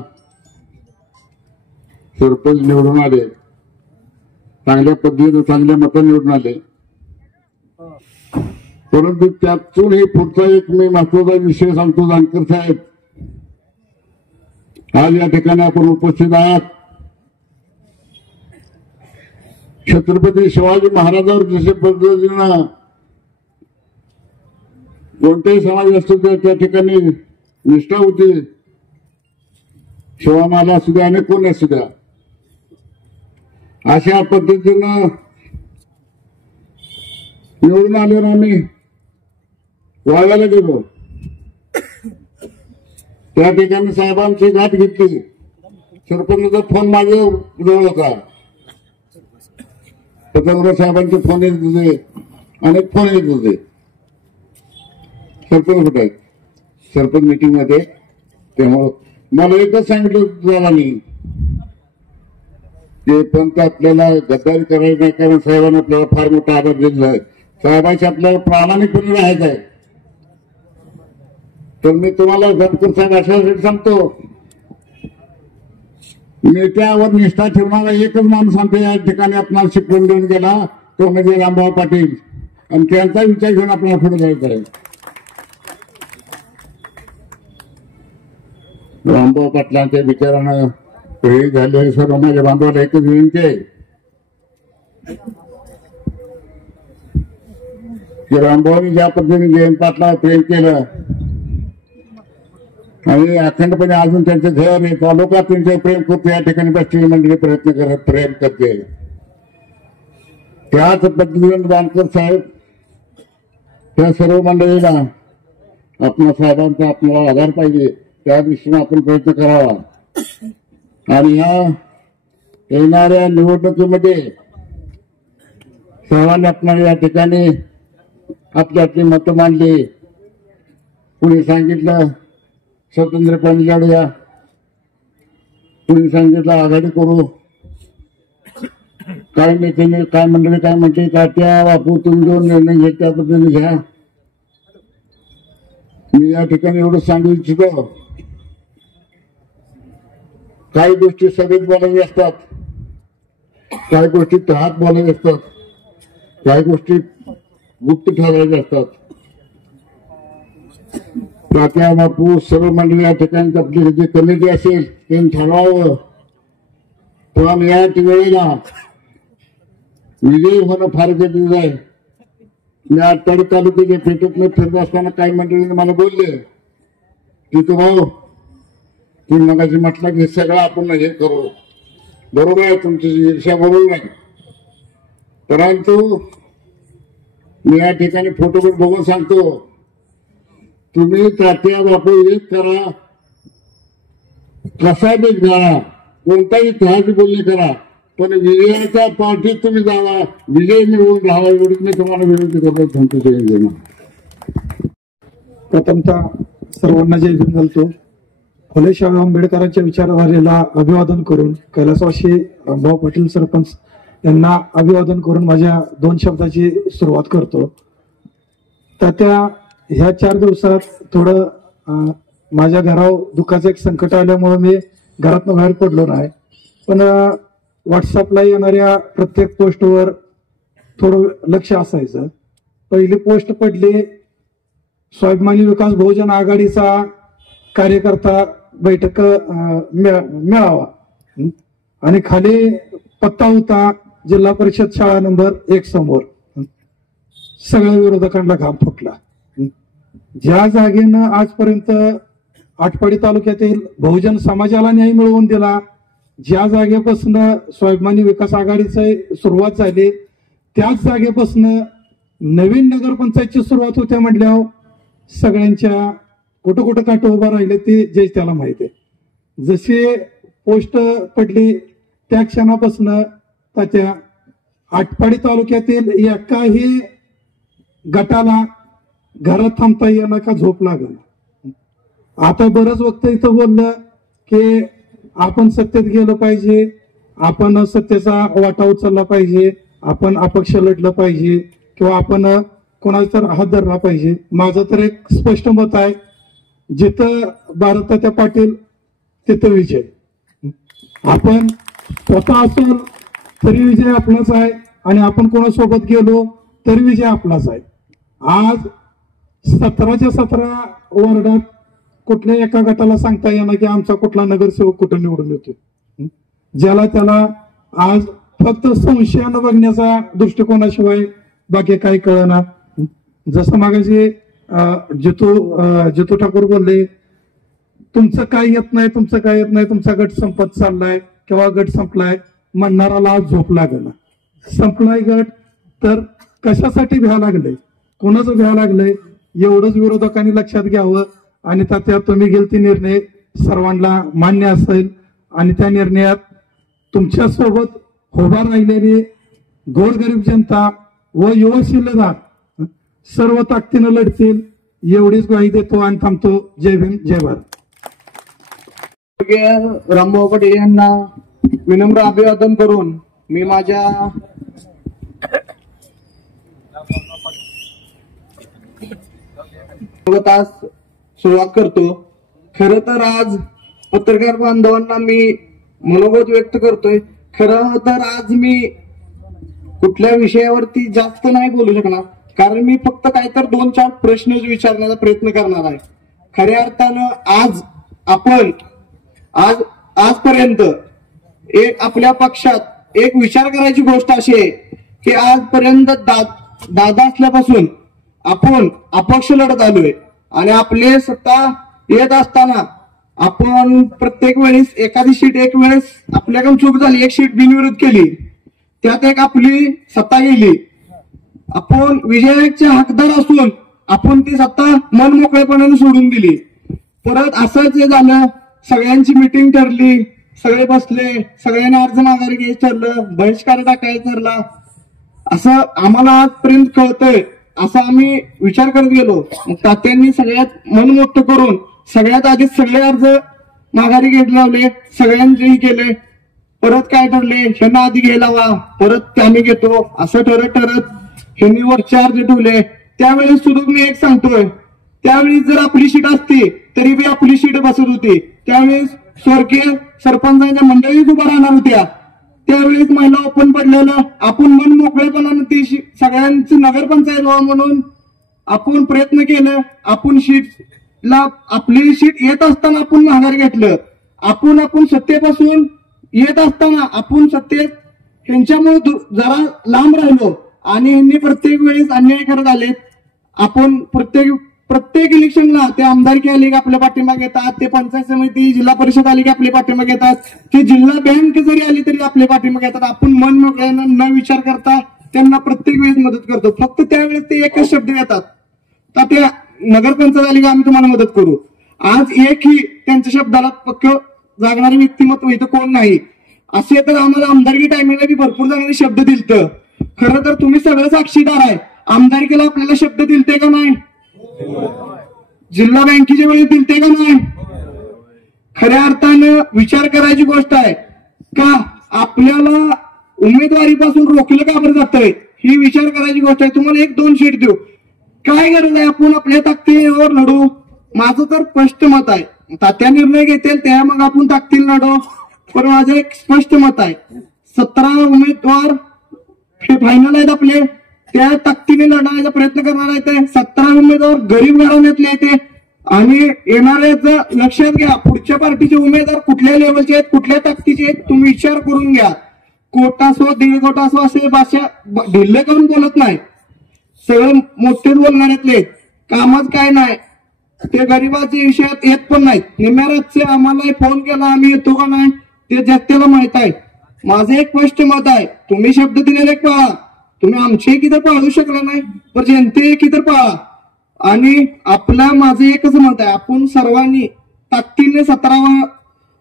सरपंच निवडून आले, चांगल्या पद्धतीने चांगल्या मतं निवडून आले. परंतु त्यातून हे पुढचा एक मी महत्वाचा विषय सांगतो. जानकर साहेब, आज या ठिकाणी आपण उपस्थित आहात. छत्रपती शिवाजी महाराजांवर जसे पद्धतीनं कोणतेही समाज असतो त्या ठिकाणी निष्ठा होती. शिवामाला असू द्या आणि कोण असू द्या, अशा पद्धतीनं निवडून आल्यावर आम्ही वाळव्याला गेलो. त्या ठिकाणी साहेबांची गाठ घेतली. सरपंचाचा फोन माझ्या जवळ होता. पतंगराव साहेबांचे फोन येत होते, अनेक फोन येत होते. सरपंच कुठे आहेत? सरपंच मीटिंग मध्ये. त्यामुळं मला एकच सांगितलं झाला नाही ते पण ते आपल्याला गद्दारी करायचं नाही, कारण साहेबांनी आपल्याला फार मोठा आदर दिलेला आहे. साहेबांशी आपल्याला प्रामाणिकपणे राहायचं आहे. तर मी तुम्हाला गडकर साहेब अशासाठी सांगतो, नेत्यावर निष्ठा ठेवणारा एकच माणूस आमच्या या ठिकाणी आपल्याला शिकवून देऊन गेला, तो म्हणजे रामभाऊ पाटील. आणि त्यांचा विचार घेऊन आपल्याला पुढे जायचं आहे. रामभाऊ पाटलांच्या विचारानं प्रेरित झालेले सर्व माझ्या बांधवाला एकच विनंती आहे की रामभाऊनी ज्या पद्धतीने जयंत पाटला प्रेम केलं आणि अखंडपणे अजून त्यांचं घर आहे, तालुका त्यांचे प्रेम करतो, या ठिकाणी बसलेली मंडळी प्रयत्न करत प्रेम करते. त्याच पद्धतीने बांधकर साहेब त्या सर्व मंडळीला आपल्या साहेबांचा आपल्याला आधार पाहिजे, त्या दृष्टीने आपण प्रयत्न करावा. आणि या येणाऱ्या निवडणुकीमध्ये सर्वांनी आपल्याला या ठिकाणी आपली आपली मतं मांडली. कुणी सांगितलं स्वतंत्रपणे लढूया, कुणी सांगितलं आघाडी करू, काय नेत्याने काय मंडळी काय म्हणते त्या बापू तुम्ही जो निर्णय घेत त्या पद्धतीने घ्या. मी या ठिकाणी एवढं सांगू इच्छितो, काही गोष्टी सगळेच बोलायच्या असतात, काही गोष्टी तहात बोलायच्या असतात, काही गोष्टी गुप्त ठेवायच्या असतात. तात्या बापू सर्व मंडळी या ठिकाणी आपली जी कमिटी असेल त्यांनी ठरवावं. पण या वेळेला विजयी होणं फार गरजेचं आहे. मी आज तड तालुक्याच्या पेठेतनं फिरत असताना काही मंडळीने मला बोलले की तू भाऊ तुम्ही मगाशी म्हटलं की सगळं आपण हे करू, बरोबर आहे, तुमची ईर्ष्या बरोबर आहे. परंतु मी या ठिकाणी फोटोवर बघून सांगतो, तुम्ही तात्या बापू एक करा, कसा बी करा, कोणताही तहाची बोलणी करा, पण विजयाच्या पार्टीत तुम्ही जावा, विजय मिळवून राहावा, एवढीच मी तुम्हाला विनंती करतो. थांबतो. प्रथमतः सर्वांना जय भीम घालतो. फुले शाहू आंबेडकरांच्या विचारधारेला अभिवादन करून कैलासवासी रामभाऊ पाटील सरपंच यांना अभिवादन करून माझ्या 2 शब्दाची सुरुवात करतो. तात्या ह्या 4 दिवसात थोडं माझ्या घरावर दुःखाचं एक संकट आल्यामुळे मी घरातून बाहेर पडलो नाही, पण व्हॉट्सअपला येणाऱ्या प्रत्येक पोस्टवर थोडं लक्ष असायचं. पहिली पोस्ट पडली, स्वाभिमानी विकास बहुजन आघाडीचा कार्यकर्ता बैठक मेळावा, आणि खाली पत्ता होता जिल्हा परिषद शाळा नंबर 1 समोर. सगळ्या विरोधकांना घाम फुटला. ज्या जागेनं आजपर्यंत आटपाडी तालुक्यातील बहुजन समाजाला न्याय मिळवून दिला, ज्या जागेपासून स्वाभिमानी विकास आघाडीची सुरुवात झाली, त्याच जागेपासून नवीन नगरपंचायतची सुरुवात होते म्हटल्यावर सगळ्यांच्या कुठं कुठं काट उभा राहिले ते जे त्याला माहिती आहे. जशी पोस्ट पडली त्या क्षणापासून तात्या आटपाडी तालुक्यातील एकाही गटाला घरात थांबता येणं का झोप लागल. आता बरंच वक्त इथं बोललं की आपण सत्तेत गेलं पाहिजे, आपण सत्तेचा वाटा उचलला पाहिजे, आपण अपक्ष लढलं पाहिजे, किंवा आपण कोणाचा तर हात धरला पाहिजे. माझं तर एक स्पष्ट मत आहे, जिथं भारततात्या पाटील तिथं विजय. आपण स्वतः असेल तरी विजय आपलाच आहे, आणि आपण कोणासोबत गेलो तरी विजय आपलाच आहे. आज 17च्या 17 वॉर्डात कुठल्या एका गटाला सांगता येणार की आमचा कुठला नगरसेवक कुठं निवडून येतो. ज्याला त्याला आज फक्त संशयानं बघण्याचा दृष्टिकोनाशिवाय बाकी काही कळणार. जसं मागाशी जितू ठाकूर बोलले, तुमचं काय येत नाही, तुमचं काय येत नाही, तुमचा गट संपत चाललाय किंवा गट संपलाय म्हणणाराला आज झोप लागला. संपलाय गट तर कशासाठी भ्या लागले, कोणाचं भ्या लागलंय एवढंच विरोधकांनी लक्षात घ्यावं. आणि त्यात तुम्ही गेलती निर्णय सर्वांना मान्य असेल, आणि त्या निर्णयात तुमच्या सोबत उभा राहिलेली गोरगरीब जनता व युवा शिल्लदार सर्व ताकदीनं लढतील एवढीच ग्वाही देतो आणि थांबतो. जय भीम, जय भारत. रामभाऊ पाटील यांना विनम्र अभिवादन करून मी माझ्या तास सुरुवात करतो. खरं तर आज पत्रकार बांधवांना मी मनोगत व्यक्त करतोय. खरं तर आज मी कुठल्या विषयावरती जास्त नाही बोलू शकणार, कारण मी फक्त काय तर 2-4 प्रश्न विचारण्याचा प्रयत्न करणार आहे. खऱ्या अर्थानं आज आजपर्यंत एक आपल्या पक्षात एक विचार करायची गोष्ट अशी आहे की आजपर्यंत दादा असल्यापासून आपण अपक्ष लढत आलोय आणि आपले सत्ता येत असताना आपण प्रत्येक वेळेस एखादी सीट एक वेळेस आपल्याकडून चूक झाली, एक सीट बिनविरोध केली, त्यात एक आपली सत्ता गेली. आपण विजयाचे हकदार असून आपण ती सत्ता मन मोकळेपणाने सोडून दिली. परत असंच हे झालं, सगळ्यांची मिटिंग ठरली, सगळे बसले, सगळ्यांना अर्ज माघारी घ्यायचं ठरलं, बहिष्कार टाकायचा ठरला. असं आम्हाला आजपर्यंत कळतंय, असा आम्ही विचार करत गेलो. तात्यांनी सगळ्यात मन मोठं करून सगळ्यात आधी सगळे अर्ज माघारी घ्यायला लावले, सगळ्यांचेही केले. परत काय ठरले, ह्यांना आधी घ्यायला हवा, परत आम्ही घेतो, असं ठरत ह्यांनी वरचे अर्ज ठेवले. त्यावेळेस सुद्धा मी एक सांगतोय, त्यावेळी जर आपली सीट असती तरी बी आपली सीट बसत होती. त्यावेळेस स्वर्गीय सरपंचांच्या मंडळीच उभा राहणार होत्या. त्यावेळेस महिला ओपन पडलेलं आपण मन मोकळेपणानं ती सगळ्यांची नगरपंचायत व्हावं म्हणून आपण प्रयत्न केलं. आपण सीटला आपली सीट येत असताना आपण माघार घेतलं. आपण सत्तेपासून येत असताना आपण सत्तेत ह्यांच्यामुळे जरा लांब राहिलो आणि ह्यांनी प्रत्येक वेळेस अन्याय करत आले. आपण प्रत्येक इलेक्शनला ते आमदारकी आली की आपल्या पाठीमागे येतात, ते पंचायत समिती जिल्हा परिषद आली की आपल्या पाठीमागे येतात, ती जिल्हा बँक जरी आली तरी आपल्या पाठीमागे येतात. आपण मन मोकळ्यानं न विचार करता त्यांना प्रत्येक वेळेस मदत करतो. फक्त त्यावेळेस ते एकच शब्द येतात, तर ते नगरपंचायत आली की आम्ही तुम्हाला मदत करू. आज एकही त्यांच्या शब्दाला पक्क जागणारे व्यक्तिमत्व इथं कोण नाही. असे तर आम्हाला आमदारकी टायमिंगला बी भरपूर जणांनी शब्द दिलत. खरं तर तुम्ही सगळं साक्षीदार आहे, आमदारकीला आपल्याला शब्द दिलते का नाही, जिल्हा बँकेच्या वेळी दिलते का नाही. खऱ्या अर्थानं विचार करायची गोष्ट आहे का आपल्याला उमेदवारीपासून रोखलं का बरं जातंय, ही विचार करायची गोष्ट आहे. तुम्हाला 1-2 सीट देऊ, काय गरज आहे, आपण आपल्या ताकदीवर लढू. माझं तर स्पष्ट मत आहे, तात्या निर्णय घेतील त्या मग आपण ताकदीने लढू. पण माझं एक स्पष्ट मत आहे, 17 उमेदवार फायनल आहेत आपले, त्या ताकदीने लढण्याचा प्रयत्न करणार आहेत. 17 उमेदवार गरीब घराण्यातले आहेत आणि येणाऱ्याचं लक्षात घ्या, पुढच्या पार्टीचे उमेदवार कुठल्या लेवलचे आहेत, कुठल्या ताकदीचे आहेत, तुम्ही विचार करून घ्या. कोटा असो 1.5 कोटा असो असे भाषा ढिल्ले करून बोलत नाही, सगळं मोठेच बोलणाऱ्यातले. कामात काय नाही, ते गरीबाच्या विषयात येत पण नाहीत. निम्या रातचे आम्हाला फोन केला, आम्ही येतो का नाही ते जनतेला माहित आहे. माझं एक स्पष्ट मत आहे, तुम्ही शब्द दिलेले पाळा. तुम्ही आमचे की तर पाळू शकला नाही, पण जनते की तर पाळा. आणि माझं एकच मत आहे, आपण सर्वांनी ताकदीने 17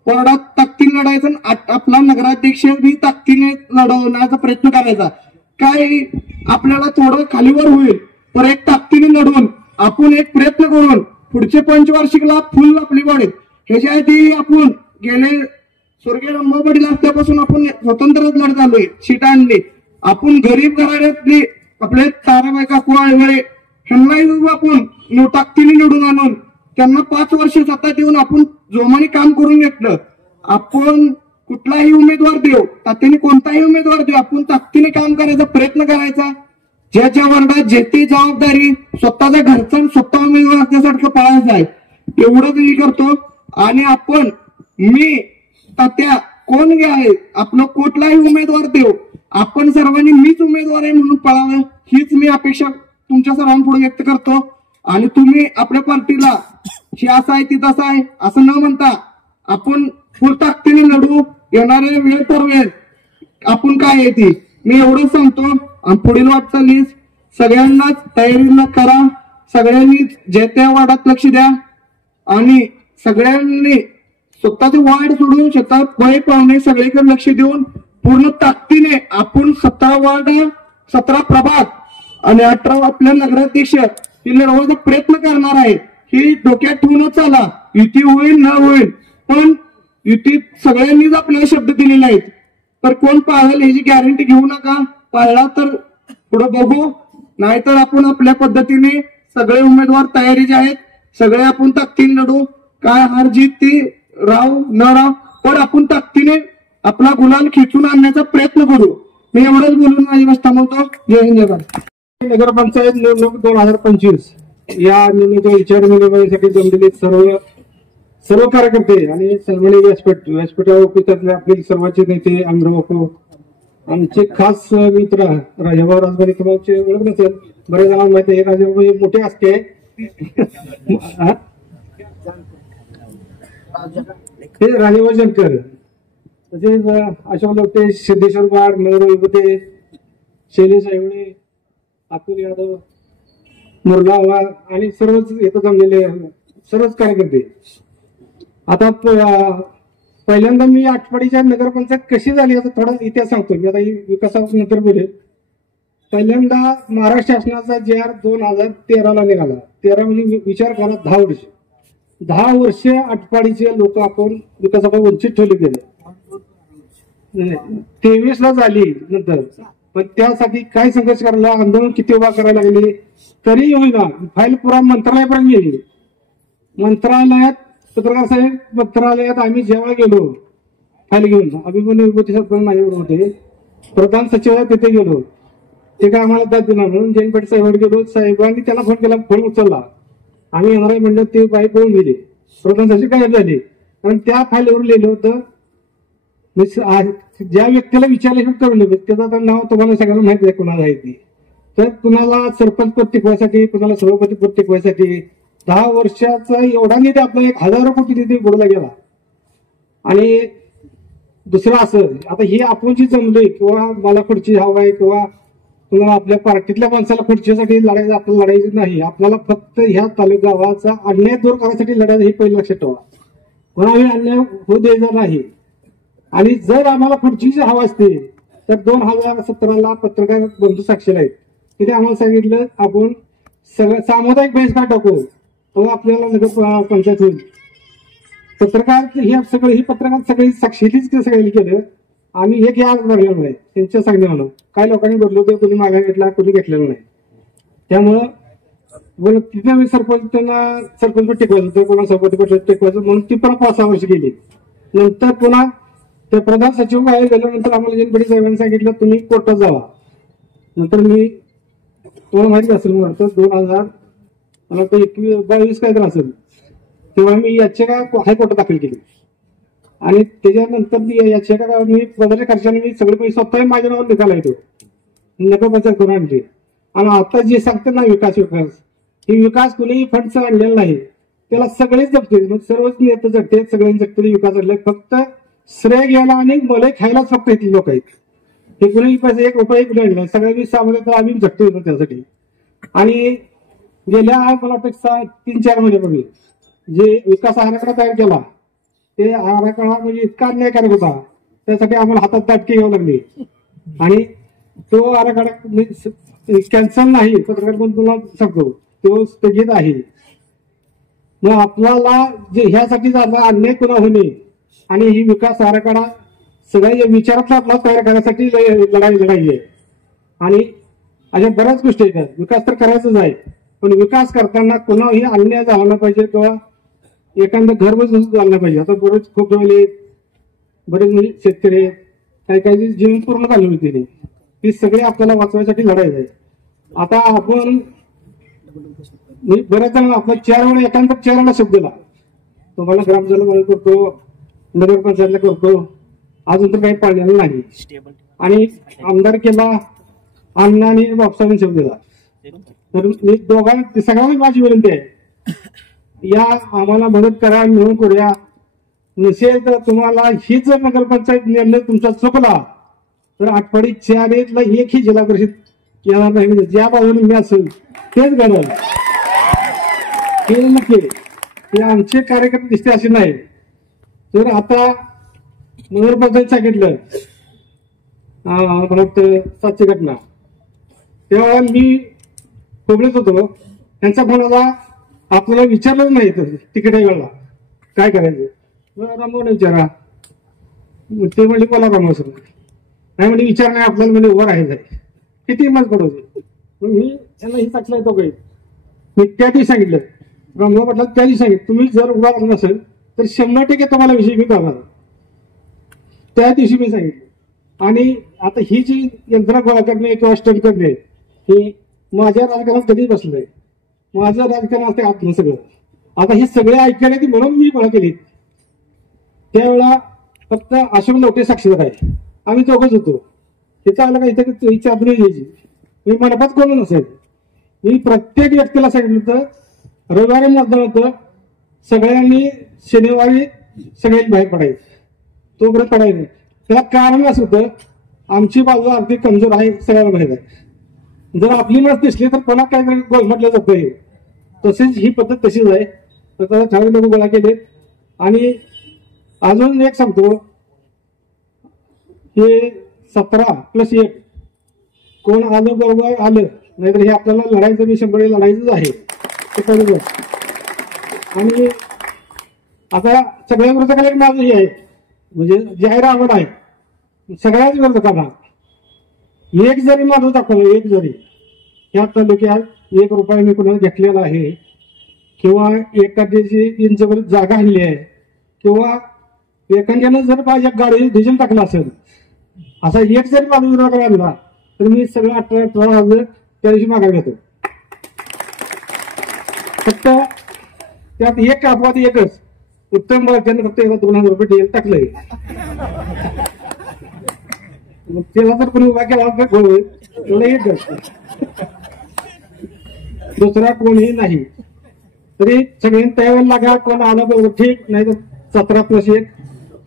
वॉर्डात ताकदीने लढायचं, आपला नगराध्यक्ष बी ताकदीने लढवण्याचा प्रयत्न करायचा. काय आपल्याला थोडं खालीवर होईल, पण एक ताकदीने लढवून आपण एक प्रयत्न करून पुढचे पंचवार्षिकला फुल आपली वाढेल. ह्याच्या आधी आपण गेले स्वर्गीय रंभाऊ पाटील असल्यापासून आपण स्वतंत्रच लढत आलोय, सीट आणली. आपण गरीब घराण्यातली आपले ताराबाई काकू आळवळे ह्यांनाही आपण ताकदीने निवडून आणून त्यांना 5 वर्ष सत्ता देऊन आपण जोमाने काम करून घेतलं. आपण कुठलाही उमेदवार देऊ, ताकदीने कोणताही उमेदवार देऊ, आपण ताकदीने काम करायचा प्रयत्न करायचा. ज्या वार्डात जे ती जबाबदारी स्वतःच्या घरचा स्वतः उमेदवार असल्यासारखं पळायचं आहे, एवढं काही करतो. आणि मी तात्या कोण आहे, आपलं कुठलाही उमेदवार देऊ, आपण सर्वांनी मीच उमेदवार आहे म्हणून पळावं, हीच मी अपेक्षा तुमच्या सर्वांपुढे व्यक्त करतो. आणि तुम्ही आपल्या पार्टीला हे असं आहे ती तसं आहे असं न म्हणता आपण फुल ताकदीने लढू. येणाऱ्या वेळ तर वेळ आपण काय आहे ती मी एवढंच सांगतो. आणि पुढील वाटचालीस सगळ्यांनाच तयारीला करा, सगळ्यांनी जे त्या वार्डात लक्ष द्या आणि सगळ्यांनी स्वतःचे वार्ड सोडून शेतात वय पाहुणे सगळीकडे लक्ष देऊन पूर्ण ताकदीने आपण 17 वार्ड 17 प्रभाग आणि 18 आपल्या नगराध्यक्ष हे लढवण्याचा प्रयत्न करणार आहे. ही डोक्यात ठेवूनच चाला, युती होईल न होईल, पण युतीत सगळ्यांनीच आपल्याला शब्द दिलेले आहेत, तर कोण पाळेल ह्याची गॅरंटी घेऊ नका. पाळला तर पुढे बघू, नाहीतर आपण आपल्या पद्धतीने सगळे उमेदवार तयारीचे आहेत, सगळे आपण ताकदीने लढू. काय हार जीत ती राव न राव, पण आपण ताकदीने आपला गुलाल खेचून आणण्याचा प्रयत्न करू. मी एवढंच बोलून माझी गोष्ट थांबवतो. जय हिंद जय भारत. नगरपंचायत निवडणूक 2025 या निवडणुकीच्या विचारविनिमयासाठी जमलेले सर्व कार्यकर्ते आणि सर्वांनी व्यासपीठावर उपस्थित आपले सर्वांचे नेते आमदार आमचे खास मित्र राजाभाऊ राजबारी तुम्हाला ओळख नसेल, बरेच जणांना माहिती आहे. राजाभाऊ हे मोठे असते हे राजाभाऊ शंकर, तसेच अशोक लोटे, सिद्धेश्वर बाळ, नवराव विभूते, शैलेश आयवळे, अतुल यादव, मुरला आव्हाड आणि सर्वच इथं जमलेले सर्वच कार्यकर्ते. आता पहिल्यांदा मी आटपाडीच्या नगरपंचायत कशी झाली याचा थोडा इतिहास सांगतो. मी आता विकासानंतर बोलेल. पहिल्यांदा महाराष्ट्र शासनाचा JR 2013ला निघाला. 13 म्हणजे विचार करा 10 वर्ष आटपाडीचे लोक आपण विकासाकडे वंचित ठेवले गेले. 23ला झाली नंतर, पण त्यासाठी काय संघर्ष करायला, आंदोलन किती उभा करायला लागले तरी होईना. फाईल पुरा मंत्रालयापर्यंत गेली. मंत्रालयात पत्रकार साहेब मंत्रालयात आम्ही जेव्हा गेलो फाईल घेऊन, अभिमन्यू विभूती सरपंच माझ्यावर होते, प्रधान सचिवालयात तिथे गेलो. ते काय आम्हाला दाद देणार म्हणून जैन पाटील साहेबांकडे गेलो. साहेबांनी त्यांना फोन केला, फोन उचलला. आम्ही येणार आहे म्हणजे ते बाई पळून गेले. प्रधान सचिव काय झाले, कारण त्या फाईलवर लिहिलं होतं ज्या व्यक्तीला विचारल्याशिवाय करून त्याचं नाव तुम्हाला सगळ्यांना माहिती आहे कुणाला आहे ती. तर कुणाला सरपंच पद टिकवायसाठी, कुणाला सभापती पद टिकवायसाठी 10 वर्षाचा एवढा निधी आपला 1000 कोटी निधी बुडला गेला. आणि दुसरं असं, आता हे आपण जी जमलोय किंवा मला खुर्ची हवा आहे किंवा तुम्हाला आपल्या पार्टीतल्या माणसाला खुर्चीसाठी लढायचं, आपल्याला लढायचं नाही. आपल्याला फक्त ह्या तालुका गावाचा अन्याय दूर करण्यासाठी लढायचं हे पहिलं लक्षात ठेवा. कोणाही अन्याय होऊ द्यायचा नाही. आणि जर आम्हाला खुर्चीची हवा असते तर 2017ला पत्रकार बंधू साक्षीला आहेत, तिथे आम्हाला सांगितलं आपण सगळं सामुदायिक बहिष्कार टाकू, तो आपल्याला नगर पंचायत होईल. पत्रकार ही पत्रकार सगळी साक्षीलीच सगळ्यांनी केलं. आम्ही एक याद भरलेला नाही त्यांच्या सांगण्यानं. काही लोकांनी भरलो होतं, कोणी मागा घेतला, कोणी घेतलेला नाही. त्यामुळं बोल तिथे मी सरपंच त्यांना सरपंच टिकवायचं होतं, कोणा सभापती टिकवायचं म्हणून ती पण 5-6 वर्ष गेली. नंतर पुन्हा ते प्रधान सचिव बाहेर गेल्यानंतर आम्हाला जैन पाटील साहेबांनी सांगितलं तुम्ही कोर्टात जावा. नंतर मी तुम्हाला माहिती असेल म्हणतो 2022 काय तर असेल तेव्हा मी याचिका हायकोर्टात दाखल केली. आणि त्याच्यानंतर मी याचिका मी प्रधान खर्चाने मी सगळे पैसे स्वतः माझ्या नावावर निकाल येतो नगरपंचायत करून आणली. आणि आता जे सांगतात ना विकास ही विकास कुणीही फंडचं आणलेला नाही, त्याला सगळेच जगते, मग सर्वच नेते जगते, सगळ्यांनी जगते विकास आणले. फक्त श्रेय घ्यायला आणि मला खायलाच फक्त इथले लोक आहेत. हे कुणीही पैसे 1 रुपया कुठे आणले सगळ्यांनी सामान्य तर आम्ही जगतो त्यासाठी. आणि गेल्या मला वाटतं 3-4 महिन्यापूर्वी जे विकास आराखडा तयार केला ते आराखडा म्हणजे इतका अन्यायकारक होता, त्यासाठी आम्हाला हातात दाटकी घ्यावी लागली. आणि तो आराखडा कॅन्सल नाही, पत्रकार पण तुम्हाला सांगतो तो स्थगित आहे. मग आपल्याला जे ह्यासाठी झाला अन्याय पुन्हा होणे आणि ही विकास आराखडा सगळ्या विचारातला आपला तयार करण्यासाठी लढाई आहे. आणि अशा बऱ्याच गोष्टी आहेत. विकास तर करायचाच आहे, पण विकास करताना कोणाही अन्याय झाला नाही पाहिजे किंवा एखादं घर बसून झालं नाही पाहिजे. आता बरेच खूप बरेच म्हणजे शेतकरी काही जीवन पूर्ण झाली होती, ती सगळे आपल्याला वाचवण्यासाठी लढाई आहे. आता आपण बऱ्याच जण आपला 4 वेळा एखादा 4 वेळा शब्द दिला, तुम्हाला ग्रामसभेला करतो, नगरपंचायतला करतो, अजून तर काही पाळलेलं नाही. आणि आमदार केला अण्णाने बापसाने शब्द दिला. तर मी दोघांना सगळ्यांना माझी विनंती आहे, या आम्हाला मदत करा, मिळून करूया. नसेल तर तुम्हाला ही जर नगरपंचायत निर्णय तुमचा चुकला तर आटपाडी 4ला एकही जिल्हा परिषद येणार नाही. ज्या बाजूने मी असेल तेच घडल हे नक्की. हे आमचे कार्यकर्ते दिसते असे नाही. तर आता नगरपंचायत सांगितलं मला 7ची घटना, तेव्हा मी खोबळेच होतो. त्यांचा फोन आला, आपल्याला विचारलं नाही तर तिकीट वेळेला काय करायचं. रामभाऊने विचारा. ते म्हणले मला रामभाऊ सर नाही म्हणजे विचार नाही आपल्याला म्हणजे उभं राहायचं आहे. किती इमाज पडवते. मी त्यांना ही साक्षला येतो काही मी त्या दिवशी सांगितलं रामभाऊ म्हटलं त्या दिवशी सांगितलं तुम्ही जर उभा राहणार नसेल तर 100% तुम्हाला विषय मी करणार. त्या दिवशी मी सांगितलं. आणि आता ही जी यंत्रणा गोळा करणे किंवा स्टंट करणे ही माझ्या राजकारणात कधी बसलंय. माझं राजकारण असते आतलं सगळं. आता हे सगळे ऐकायला ती म्हणून मी गोळा केली. त्यावेळेला फक्त अशोक लवटे साक्षीदार आहे. आम्ही दोघंच होतो. तिथं आलं का इथे चादरी घ्यायची. मी मनपात कोण नसेल. मी प्रत्येक व्यक्तीला सांगितलं होतं रविवारी मतदान होतं सगळ्यांनी शनिवारी सगळ्यांनी बाहेर पडायचं. तोपर्यंत पडायचं नाही. त्याला कारण असं होतं आमची बाजू अगदी कमजोर आहे सगळ्यांना माहीत आहे. जर आपली मत दिसली तर पुन्हा काय म्हटलं जातं. तसेच ही पद्धत तशीच आहे. तर ठराविक लोक गोळा केले. आणि अजून एक सांगतो हे 17+1 कोण आलं बरोबर आलं नाहीतर हे आपल्याला लढायचं मी 100 लढायचंच आहे. आणि आता सगळ्या विरोधकाला माझं हे आहे म्हणजे जाहीर आवड आहे सगळ्याच विरोधकांना. एक जरी माझं दाखवलं एक जरी ह्या तालुक्यात 1 रुपया मी कोणाला घेतलेला आहे किंवा एखाद्याची इंचभर जागा आणली आहे किंवा एखाद्यानं जर माझ्या गाडी डिझेल टाकला असेल असा एक जरी माझा विरोध आणला तर मी सगळं 18,000 त्या दिवशी माघार घेतो. फक्त त्यात एक अपवाद एकच उत्तम त्यानं फक्त 2,000 रुपये डिझेल टाकलंय. मग त्याला जर कोणी उभा केला तर एकच दुसरा कोणीही नाही. तरी सगळ्यांनी तयार लागा. कोण आलं बरोबर ठीक नाही तर 17+1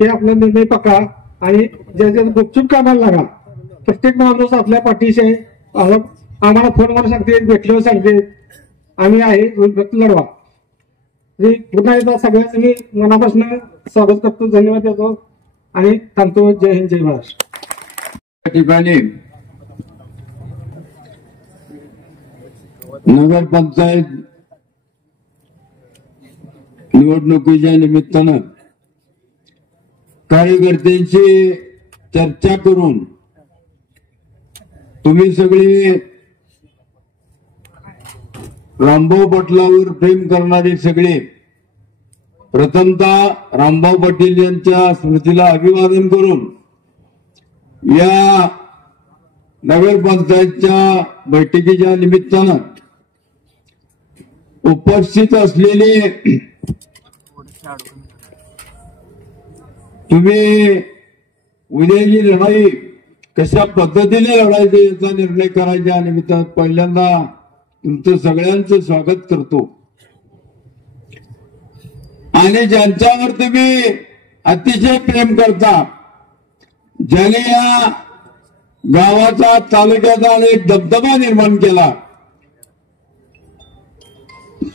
हे आपला निर्णय पक्का. आणि ज्याच्या गुपचूप कामाला लागा. प्रत्येक माणूस आपल्या पाठीशी आहे. आम्हाला फोनवर सांगते भेटल्यावर सांगते आम्ही आहे फक्त लढवा. पुन्हा एकदा सगळ्यांचं मी मनापासून स्वागत करतो. धन्यवाद देतो आणि थांबतो. जय हिंद जय महाराष्ट्र. ठिकाणी नगरपंचायत निवडणुकीच्या निमित्तानं कार्यकर्त्यांशी चर्चा करून तुम्ही सगळे रामभाऊ पाटलावर प्रेम करणारे सगळे प्रथमतः रामभाऊ पाटील यांच्या स्मृतीला अभिवादन करून या नगरपंचायतच्या बैठकीच्या निमित्तानं उपस्थित असलेले तुम्ही उद्याची लढाई कशा पद्धतीने लढायची याचा निर्णय करायच्या निमित्तानं पहिल्यांदा तुमचं सगळ्यांचं स्वागत करतो. आणि ज्यांच्यावर तुम्ही अतिशय प्रेम करता ज्याने या गावाचा तालुक्याचा एक दबदबा निर्माण केला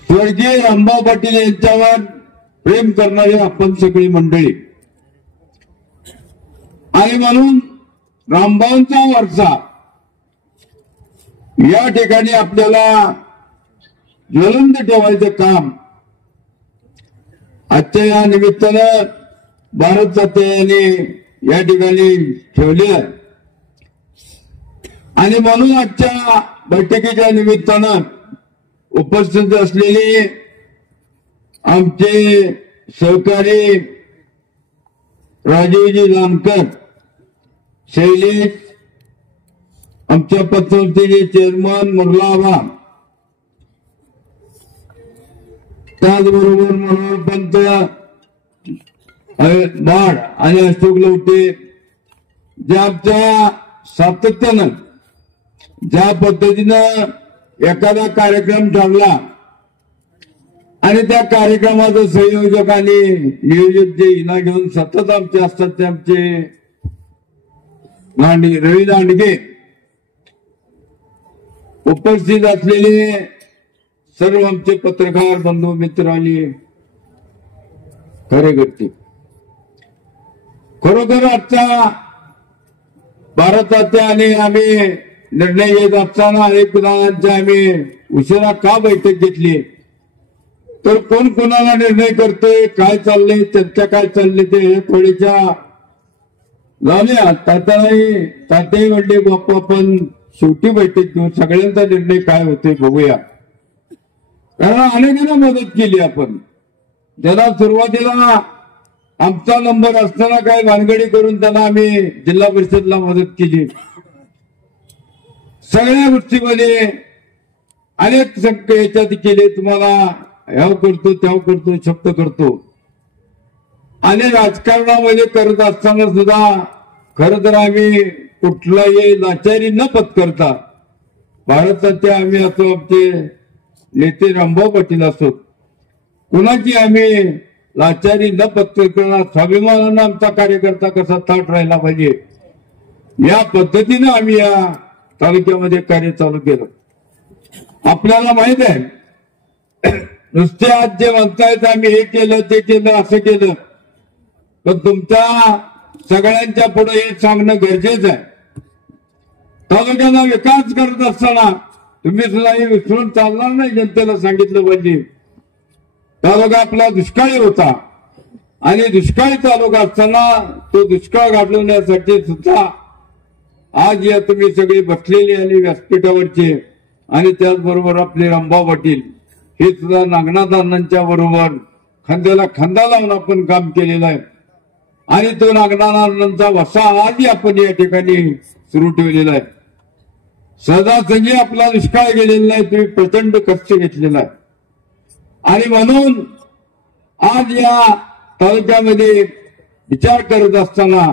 स्वर्गीय रामभाऊ पाटील यांच्यावर प्रेम करणारे आपण सगळी मंडळी. आणि म्हणून रामभाऊंचा वारसा या ठिकाणी आपल्याला ज्वलंत ठेवायचं काम आजच्या या निमित्तानं भारत यांनी या ठिकाणी ठेवले. आणि म्हणून आजच्या बैठकीच्या निमित्तानं उपस्थित असलेले आमचे सहकारी राजीवजी जानकर, शैलेश, आमच्या पतसंस्थेचे चेअरमन मुरलाबा, त्याचबरोबर मनोहरपंत बाड आणि अशोक लवटे ज्या आमच्या सातत्यानं ज्या पद्धतीनं एखादा कार्यक्रम ठरला आणि त्या कार्यक्रमाचं संयोजक आणि नियोजक जे इना घेऊन सतत आमचे असतात ते आमचे रवी दांडगे, उपस्थित असलेले सर्व आमचे पत्रकार बंधू मित्र आणि कार्यकर्ते. खरोखर आजचा भारताचे आणि आम्ही निर्णय घेत असताना अनेक जणांच्या आम्ही उशिरा का बैठक घेतली तर कोण कोणाला निर्णय करतोय, काय चाललंय, चर्चा काय चालली ते थोडीच्या झाल्या. तात्याही म्हणले बाप्पा आपण शेवटी बैठक घेऊन सगळ्यांचा निर्णय काय होतोय बघूया. कारण अनेकांना मदत केली आपण. ज्याला सुरुवातीला आमचा नंबर असताना काय भानगडी करून त्यांना आम्ही जिल्हा परिषदला मदत केली. सगळ्या गोष्टीमध्ये अनेक संख्या याच्यात केले. तुम्हाला ह्या करतो त्या करतो शब्द करतो. आणि राजकारणामध्ये करत असताना सुद्धा खरं तर आम्ही कुठलाही लाचारी न पत्करता भारताचे आम्ही असो, आमचे नेते रामभाऊ पाटील असो, कुणाची आम्ही लाचारी न पत्करता स्वाभिमानानं आमचा कार्यकर्ता कसा ताट राहिला पाहिजे या पद्धतीनं आम्ही या तालुक्यामध्ये कार्य चालू केलं. आपल्याला माहित आहे नुसते आज जे म्हणतायत आम्ही हे केलं ते केलं असं केलं, पण तुमच्या सगळ्यांच्या पुढे हे सांगणं गरजेचं आहे. तालुक्याचा विकास करत असताना तुम्ही सुद्धा हे विसरून चालणार नाही. जनतेला सांगितलं पाहिजे तालुका आपला दुष्काळी होता आणि दुष्काळी तालुका असताना तो दुष्काळ घालवण्यासाठी सुद्धा आज या तुम्ही सगळी बसलेली आणि व्यासपीठावरचे आणि त्याचबरोबर आपले रामभाऊ पाटील हे सुद्धा नागनाथांच्या बरोबर खांद्याला खांदा लावून आपण काम केलेलं आहे. आणि तो नागनाथांचा वसा आजही आपण या ठिकाणी सुरू ठेवलेला आहे. सहजासहजी आपला दुष्काळ गेलेला नाही, तुम्ही प्रचंड कष्ट घेतलेला आहे. आणि म्हणून आज या तालुक्यामध्ये विचार करत असताना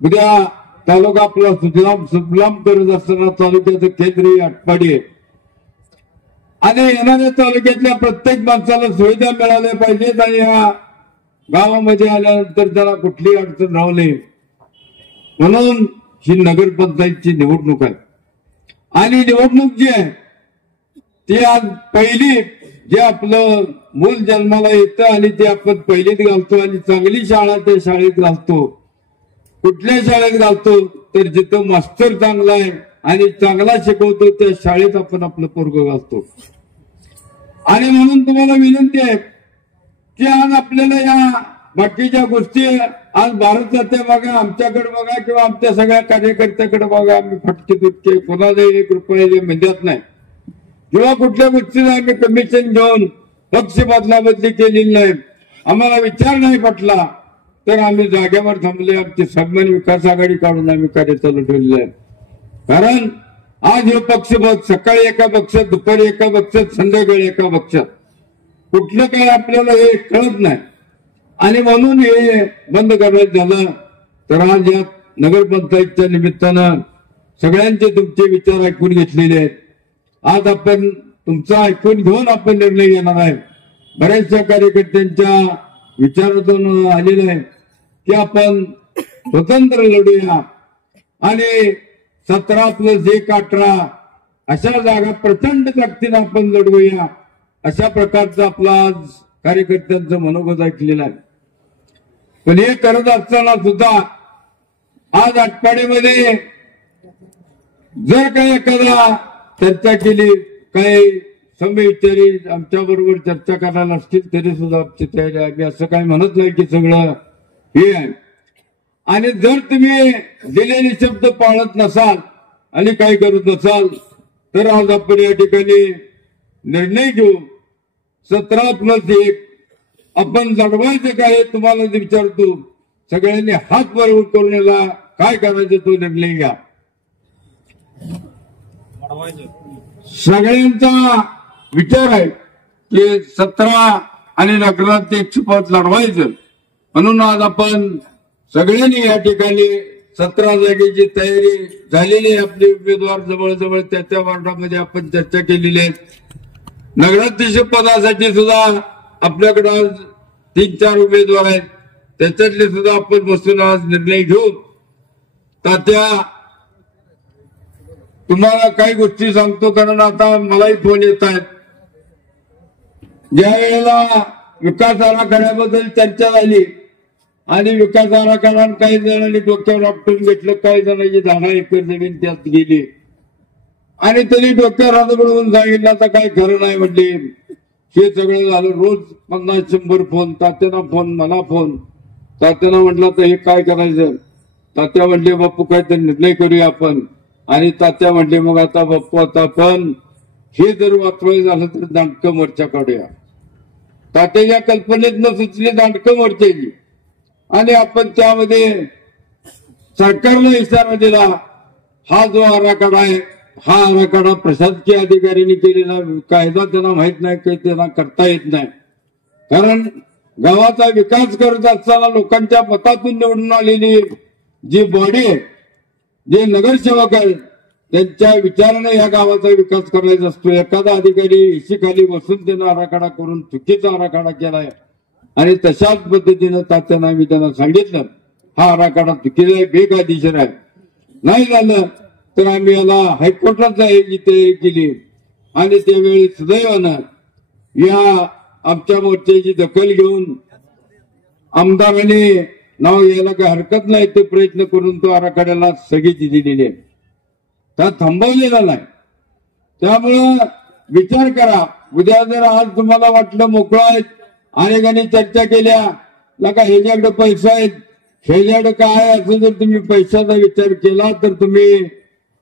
उद्या तालुका आपला सुजलाम करत असताना तालुक्याचं केंद्र आटपाडी आहे. आणि येणाऱ्या तालुक्यातल्या प्रत्येक माणसाला सुविधा मिळाल्या पाहिजेत आणि या गावामध्ये आल्यानंतर त्याला कुठलीही अडचण राहू नये म्हणून ही नगरपंचायतची निवडणूक आहे. आणि निवडणूक जी आहे ती आज पहिली जे आपलं मूल जन्माला येतं आणि ते आपण पहिलीत घालतो आणि चांगली शाळा त्या शाळेत घालतो. कुठल्या शाळेत घालतो तर जिथं मास्तर चांगला आहे आणि चांगला शिकवतो त्या शाळेत आपण आपलं पोरगं घालतो. आणि म्हणून तुम्हाला विनंती आहे की आज आपल्याला या बाकीच्या गोष्टी आज भारत जाते बघा, आमच्याकडे बघा किंवा आमच्या सगळ्या कार्यकर्त्याकडे बघा. आम्ही फटके तुटके कोणाला 1 रुपये मिळत नाही किंवा कुठल्या गोष्टीला आम्ही कमिशन घेऊन पक्ष बदला बदली केलेली नाही. आम्हाला विचार नाही पटला तर आम्ही जागेवर थांबले. आमची स्वाभिमानी विकास आघाडी काढून आम्ही कार्य चालू ठेवलेलं आहे. कारण आज हे पक्ष सकाळी एका पक्षात, दुपारी एका पक्षात, संध्याकाळी एका पक्षात, कुठलं काय आपल्याला हे कळत नाही. आणि म्हणून हे बंद करायचं झालं. तर आज या नगरपंचायतच्या निमित्तानं सगळ्यांचे तुमचे विचार ऐकून घेतलेले आहेत. आज आपण तुमचा ऐकून घेऊन आपण निर्णय घेणार आहे. बऱ्याचशा कार्यकर्त्यांच्या विचारातून आलेलं आहे की आपण स्वतंत्र लढूया आणि 17+1=18 अशा जागा प्रचंड ताकदीनं आपण लढवूया. अशा प्रकारचं आपला आज कार्यकर्त्यांचं मनोगत ऐकलेलं आहे. पण हे करत असताना सुद्धा आज आटपाडीमध्ये जर काही एखादा चर्चा केली, काही समविचारी आमच्या बरोबर चर्चा करायला असतील तरी सुद्धा आमची तयारी आहे. मी असं काही म्हणत नाही की सगळं हे आहे. आणि जर तुम्ही दिलेले शब्द पाळत नसाल आणि काही करत नसाल तर आज आपण या ठिकाणी निर्णय घेऊ. 17+1 आपण लढवायचं काय तुम्हाला विचारतो. सगळ्यांनी हात बरोबर करून याला काय करायचं तो निर्णय घ्या. सगळ्यांचा विचार आहे की 17 आणि नगरात 105 लढवायचं. म्हणून आज आपण सगळ्यांनी या ठिकाणी 17 जागेची तयारी झालेली आहे. आपले उमेदवार जवळजवळ त्या वार्डामध्ये आपण चर्चा केलेली आहे. नगराध्यक्ष पदासाठी सुद्धा आपल्याकडे आज 3-4 उमेदवार आहेत. त्याच्यातले सुद्धा आपण बसून आज निर्णय घेऊ. तात्या तुम्हाला काही गोष्टी सांगतो कारण आता मलाही फोन येत आहेत. ज्या वेळेला विकास आराखड्याबद्दल चर्चा झाली आणि विकास आराखडा काही जणांनी डोक्यावर आपटून घेतलं, काही जणांची 10 एकर जमीन त्यात गेली आणि त्यांनी डोक्यावर हात बुडवून सांगितलं आता काय खरं नाही. म्हटले हे सगळं झालं. रोज 50-100 फोन, तात्यांना फोन, मला फोन. तात्यांना म्हटलं तर हे काय करायचं. तात्या म्हटले बाप्पू काहीतरी निर्णय करूया आपण. आणि तात्या म्हटले मग आता बाप्पू आता आपण हे जर वाचवायचं झालं तर दांडकं मोर्चा काढूया. तात्याच्या कल्पनेतनं सुचली दांडकं मोर्चाची. आणि आपण त्यामध्ये सरकारला इशारा दिला. हा जो आराखडा आहे हा आराखडा प्रशासकीय अधिकाऱ्यांनी केलेला कायदा त्यांना माहित नाही, काही त्यांना करता येत नाही. कारण गावाचा विकास करत असताना लोकांच्या मतातून निवडून आलेली जी बॉडी आहे, जे नगरसेवक आहेत, त्यांच्या विचाराने या गावाचा विकास करायचा असतो. एखादा अधिकारी एसी खाली बसून त्यांना आराखडा करून चुकीचा आराखडा केलाय. आणि तशाच पद्धतीनं तात्यांना मी त्यांना सांगितलं हा आराखडा चुकीचा आहे, बेकायदेशीर आहे. नाही झालं तर आम्ही याला हायकोर्टात जायची तयारी केली. आणि त्यावेळी सुदैवानं या आमच्या मोर्चाची दखल घेऊन आमदारांनी नाव यायला काही हरकत नाही ते प्रयत्न करून तो आराखड्याला स्थगिती दिलेली आहे. त्या थांबवलेला नाही. त्यामुळं विचार करा. उद्या जर आज तुम्हाला वाटलं मोकळं आहेत, अनेकांनी चर्चा केल्या लका ह्याच्याकडे पैसा आहेत, ह्याच्याकडे काय असं जर तुम्ही पैशाचा विचार केला तर तुम्ही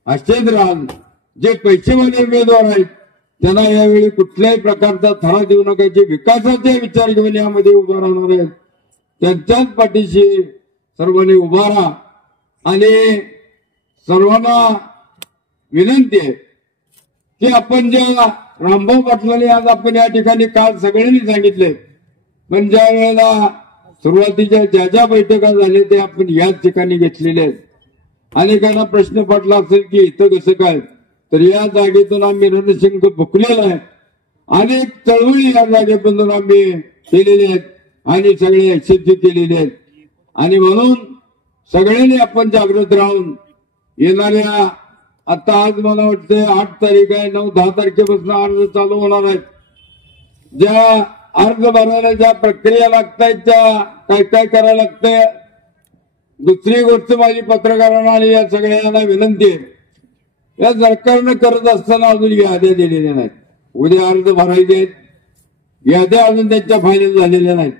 असेच राहाल. जे पैसेवाले उमेदवार आहेत त्यांना यावेळी कुठल्याही प्रकारचा थरा देऊ नका. जे विकासाचे विचार घेऊन यामध्ये उभा राहणार आहेत त्यांच्याच पाठीशी सर्वांनी उभा राहा. आणि सर्वांना विनंती आहे की आपण ज्या रामभाऊ पाटलांनी आज आपण या ठिकाणी काल सगळ्यांनी सांगितले, पण ज्या वेळेला सुरुवातीच्या ज्या ज्या बैठका झाल्या ते आपण याच ठिकाणी घेतलेल्या आहेत. अनेकांना प्रश्न पडला असेल की इथं कसं काय, तर या जागेतून आम्ही रणशिंग भुकलेला आहे. अनेक चळवळी या जागेपासून आम्ही केलेल्या आहेत आणि सगळे यशस्वी केलेले आहेत. आणि म्हणून सगळ्यांनी आपण जागृत राहून येणाऱ्या आता आज मला वाटतं 8 तारीख आहे, 9-10 तारखेपासून अर्ज चालू होणार आहेत. ज्या अर्ज भरायला ज्या प्रक्रिया लागतायत त्या काय काय करायला लागतंय. दुसरी गोष्ट माझी पत्रकारांना आणि या सगळ्यांना विनंती आहे, या सरकारनं करत असताना अजून याद्या दिलेल्या नाहीत. उद्या अर्ज भरायचे आहेत, याद्या अजून त्यांच्या फायनल झालेल्या नाहीत.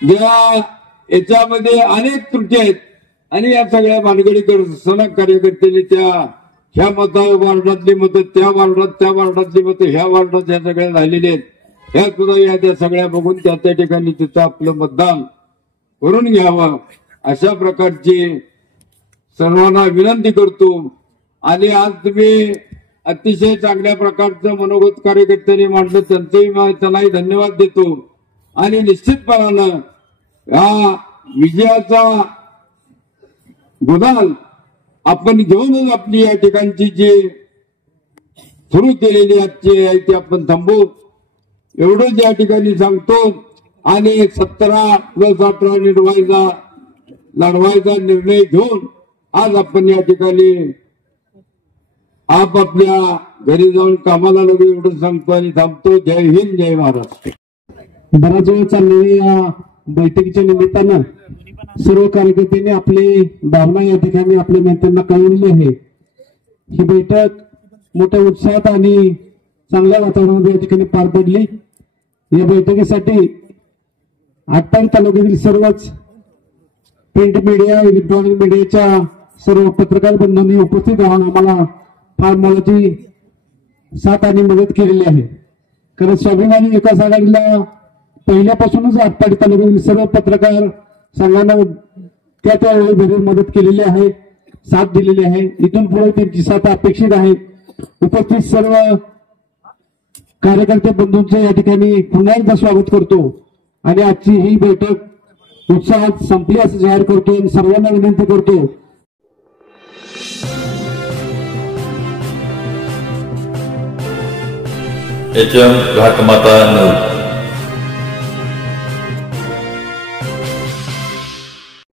ज्या याच्यामध्ये अनेक त्रुटी आहेत आणि या सगळ्या भानगडी करत असताना कार्यकर्त्यांनी त्या ह्या वार्डातली मतं त्या वार्डात, त्या वार्डातली मतं ह्या वार्डात ह्या सगळ्या राहिलेल्या आहेत. ह्या सुद्धा याद्या सगळ्या बघून त्या त्या ठिकाणी तिथं आपलं मतदान करून घ्यावं अशा प्रकारची सर्वांना विनंती करतो. आणि आज तुम्ही अतिशय चांगल्या प्रकारचं मनोगत कार्यकर्त्यांनी मांडलं, त्यांनाही धन्यवाद देतो. आणि निश्चितपणानं या विजयाचा गुलाल आपण घेऊनच आपली या ठिकाणची जी सुरू केलेली आजची आहे ती आपण थांबवू एवढंच या ठिकाणी सांगतो. आणि 17+18 लढवायचा निर्णय घेऊन आज आपण या ठिकाणी आपापल्या घरी जाऊन कामाला लागू एवढं सांगतो आणि थांबतो. जय हिंद, जय महाराष्ट्र. बराच वेळ चाललेल्या या बैठकीच्या निमित्तानं सर्व कार्यकर्त्यांनी आपली भावना या ठिकाणी आपल्या नेत्यांना कळवली आहे. ही बैठक मोठ्या उत्साहात आणि चांगल्या वातावरणात या ठिकाणी पार पडली. या बैठकीसाठी आटपाडी तालुक्यातील सर्वच प्रिंट मीडिया, इलेक्ट्रॉनिक मीडियाच्या सर्व पत्रकार बंधूंनी उपस्थित राहून आम्हाला फार मोलाची साथ आणि मदत केलेली आहे. कारण स्वाभिमानी विकास आघाडीला पहिल्यापासूनच आटपाडी तालुक्यातील सर्व पत्रकार संघांना त्या त्यावेळी भरीव मदत केलेली आहे, साथ दिलेली आहे. इथून पुढे त्यांची साथ अपेक्षित आहे. उपस्थित सर्व कार्यकर्ते बंधूंचे या ठिकाणी पुन्हा एकदा स्वागत करतो आणि आजची ही बैठक उत्साहात संपली असं जाहीर करतो आणि सर्वांना विनंती करतो. HM घाटमाता 9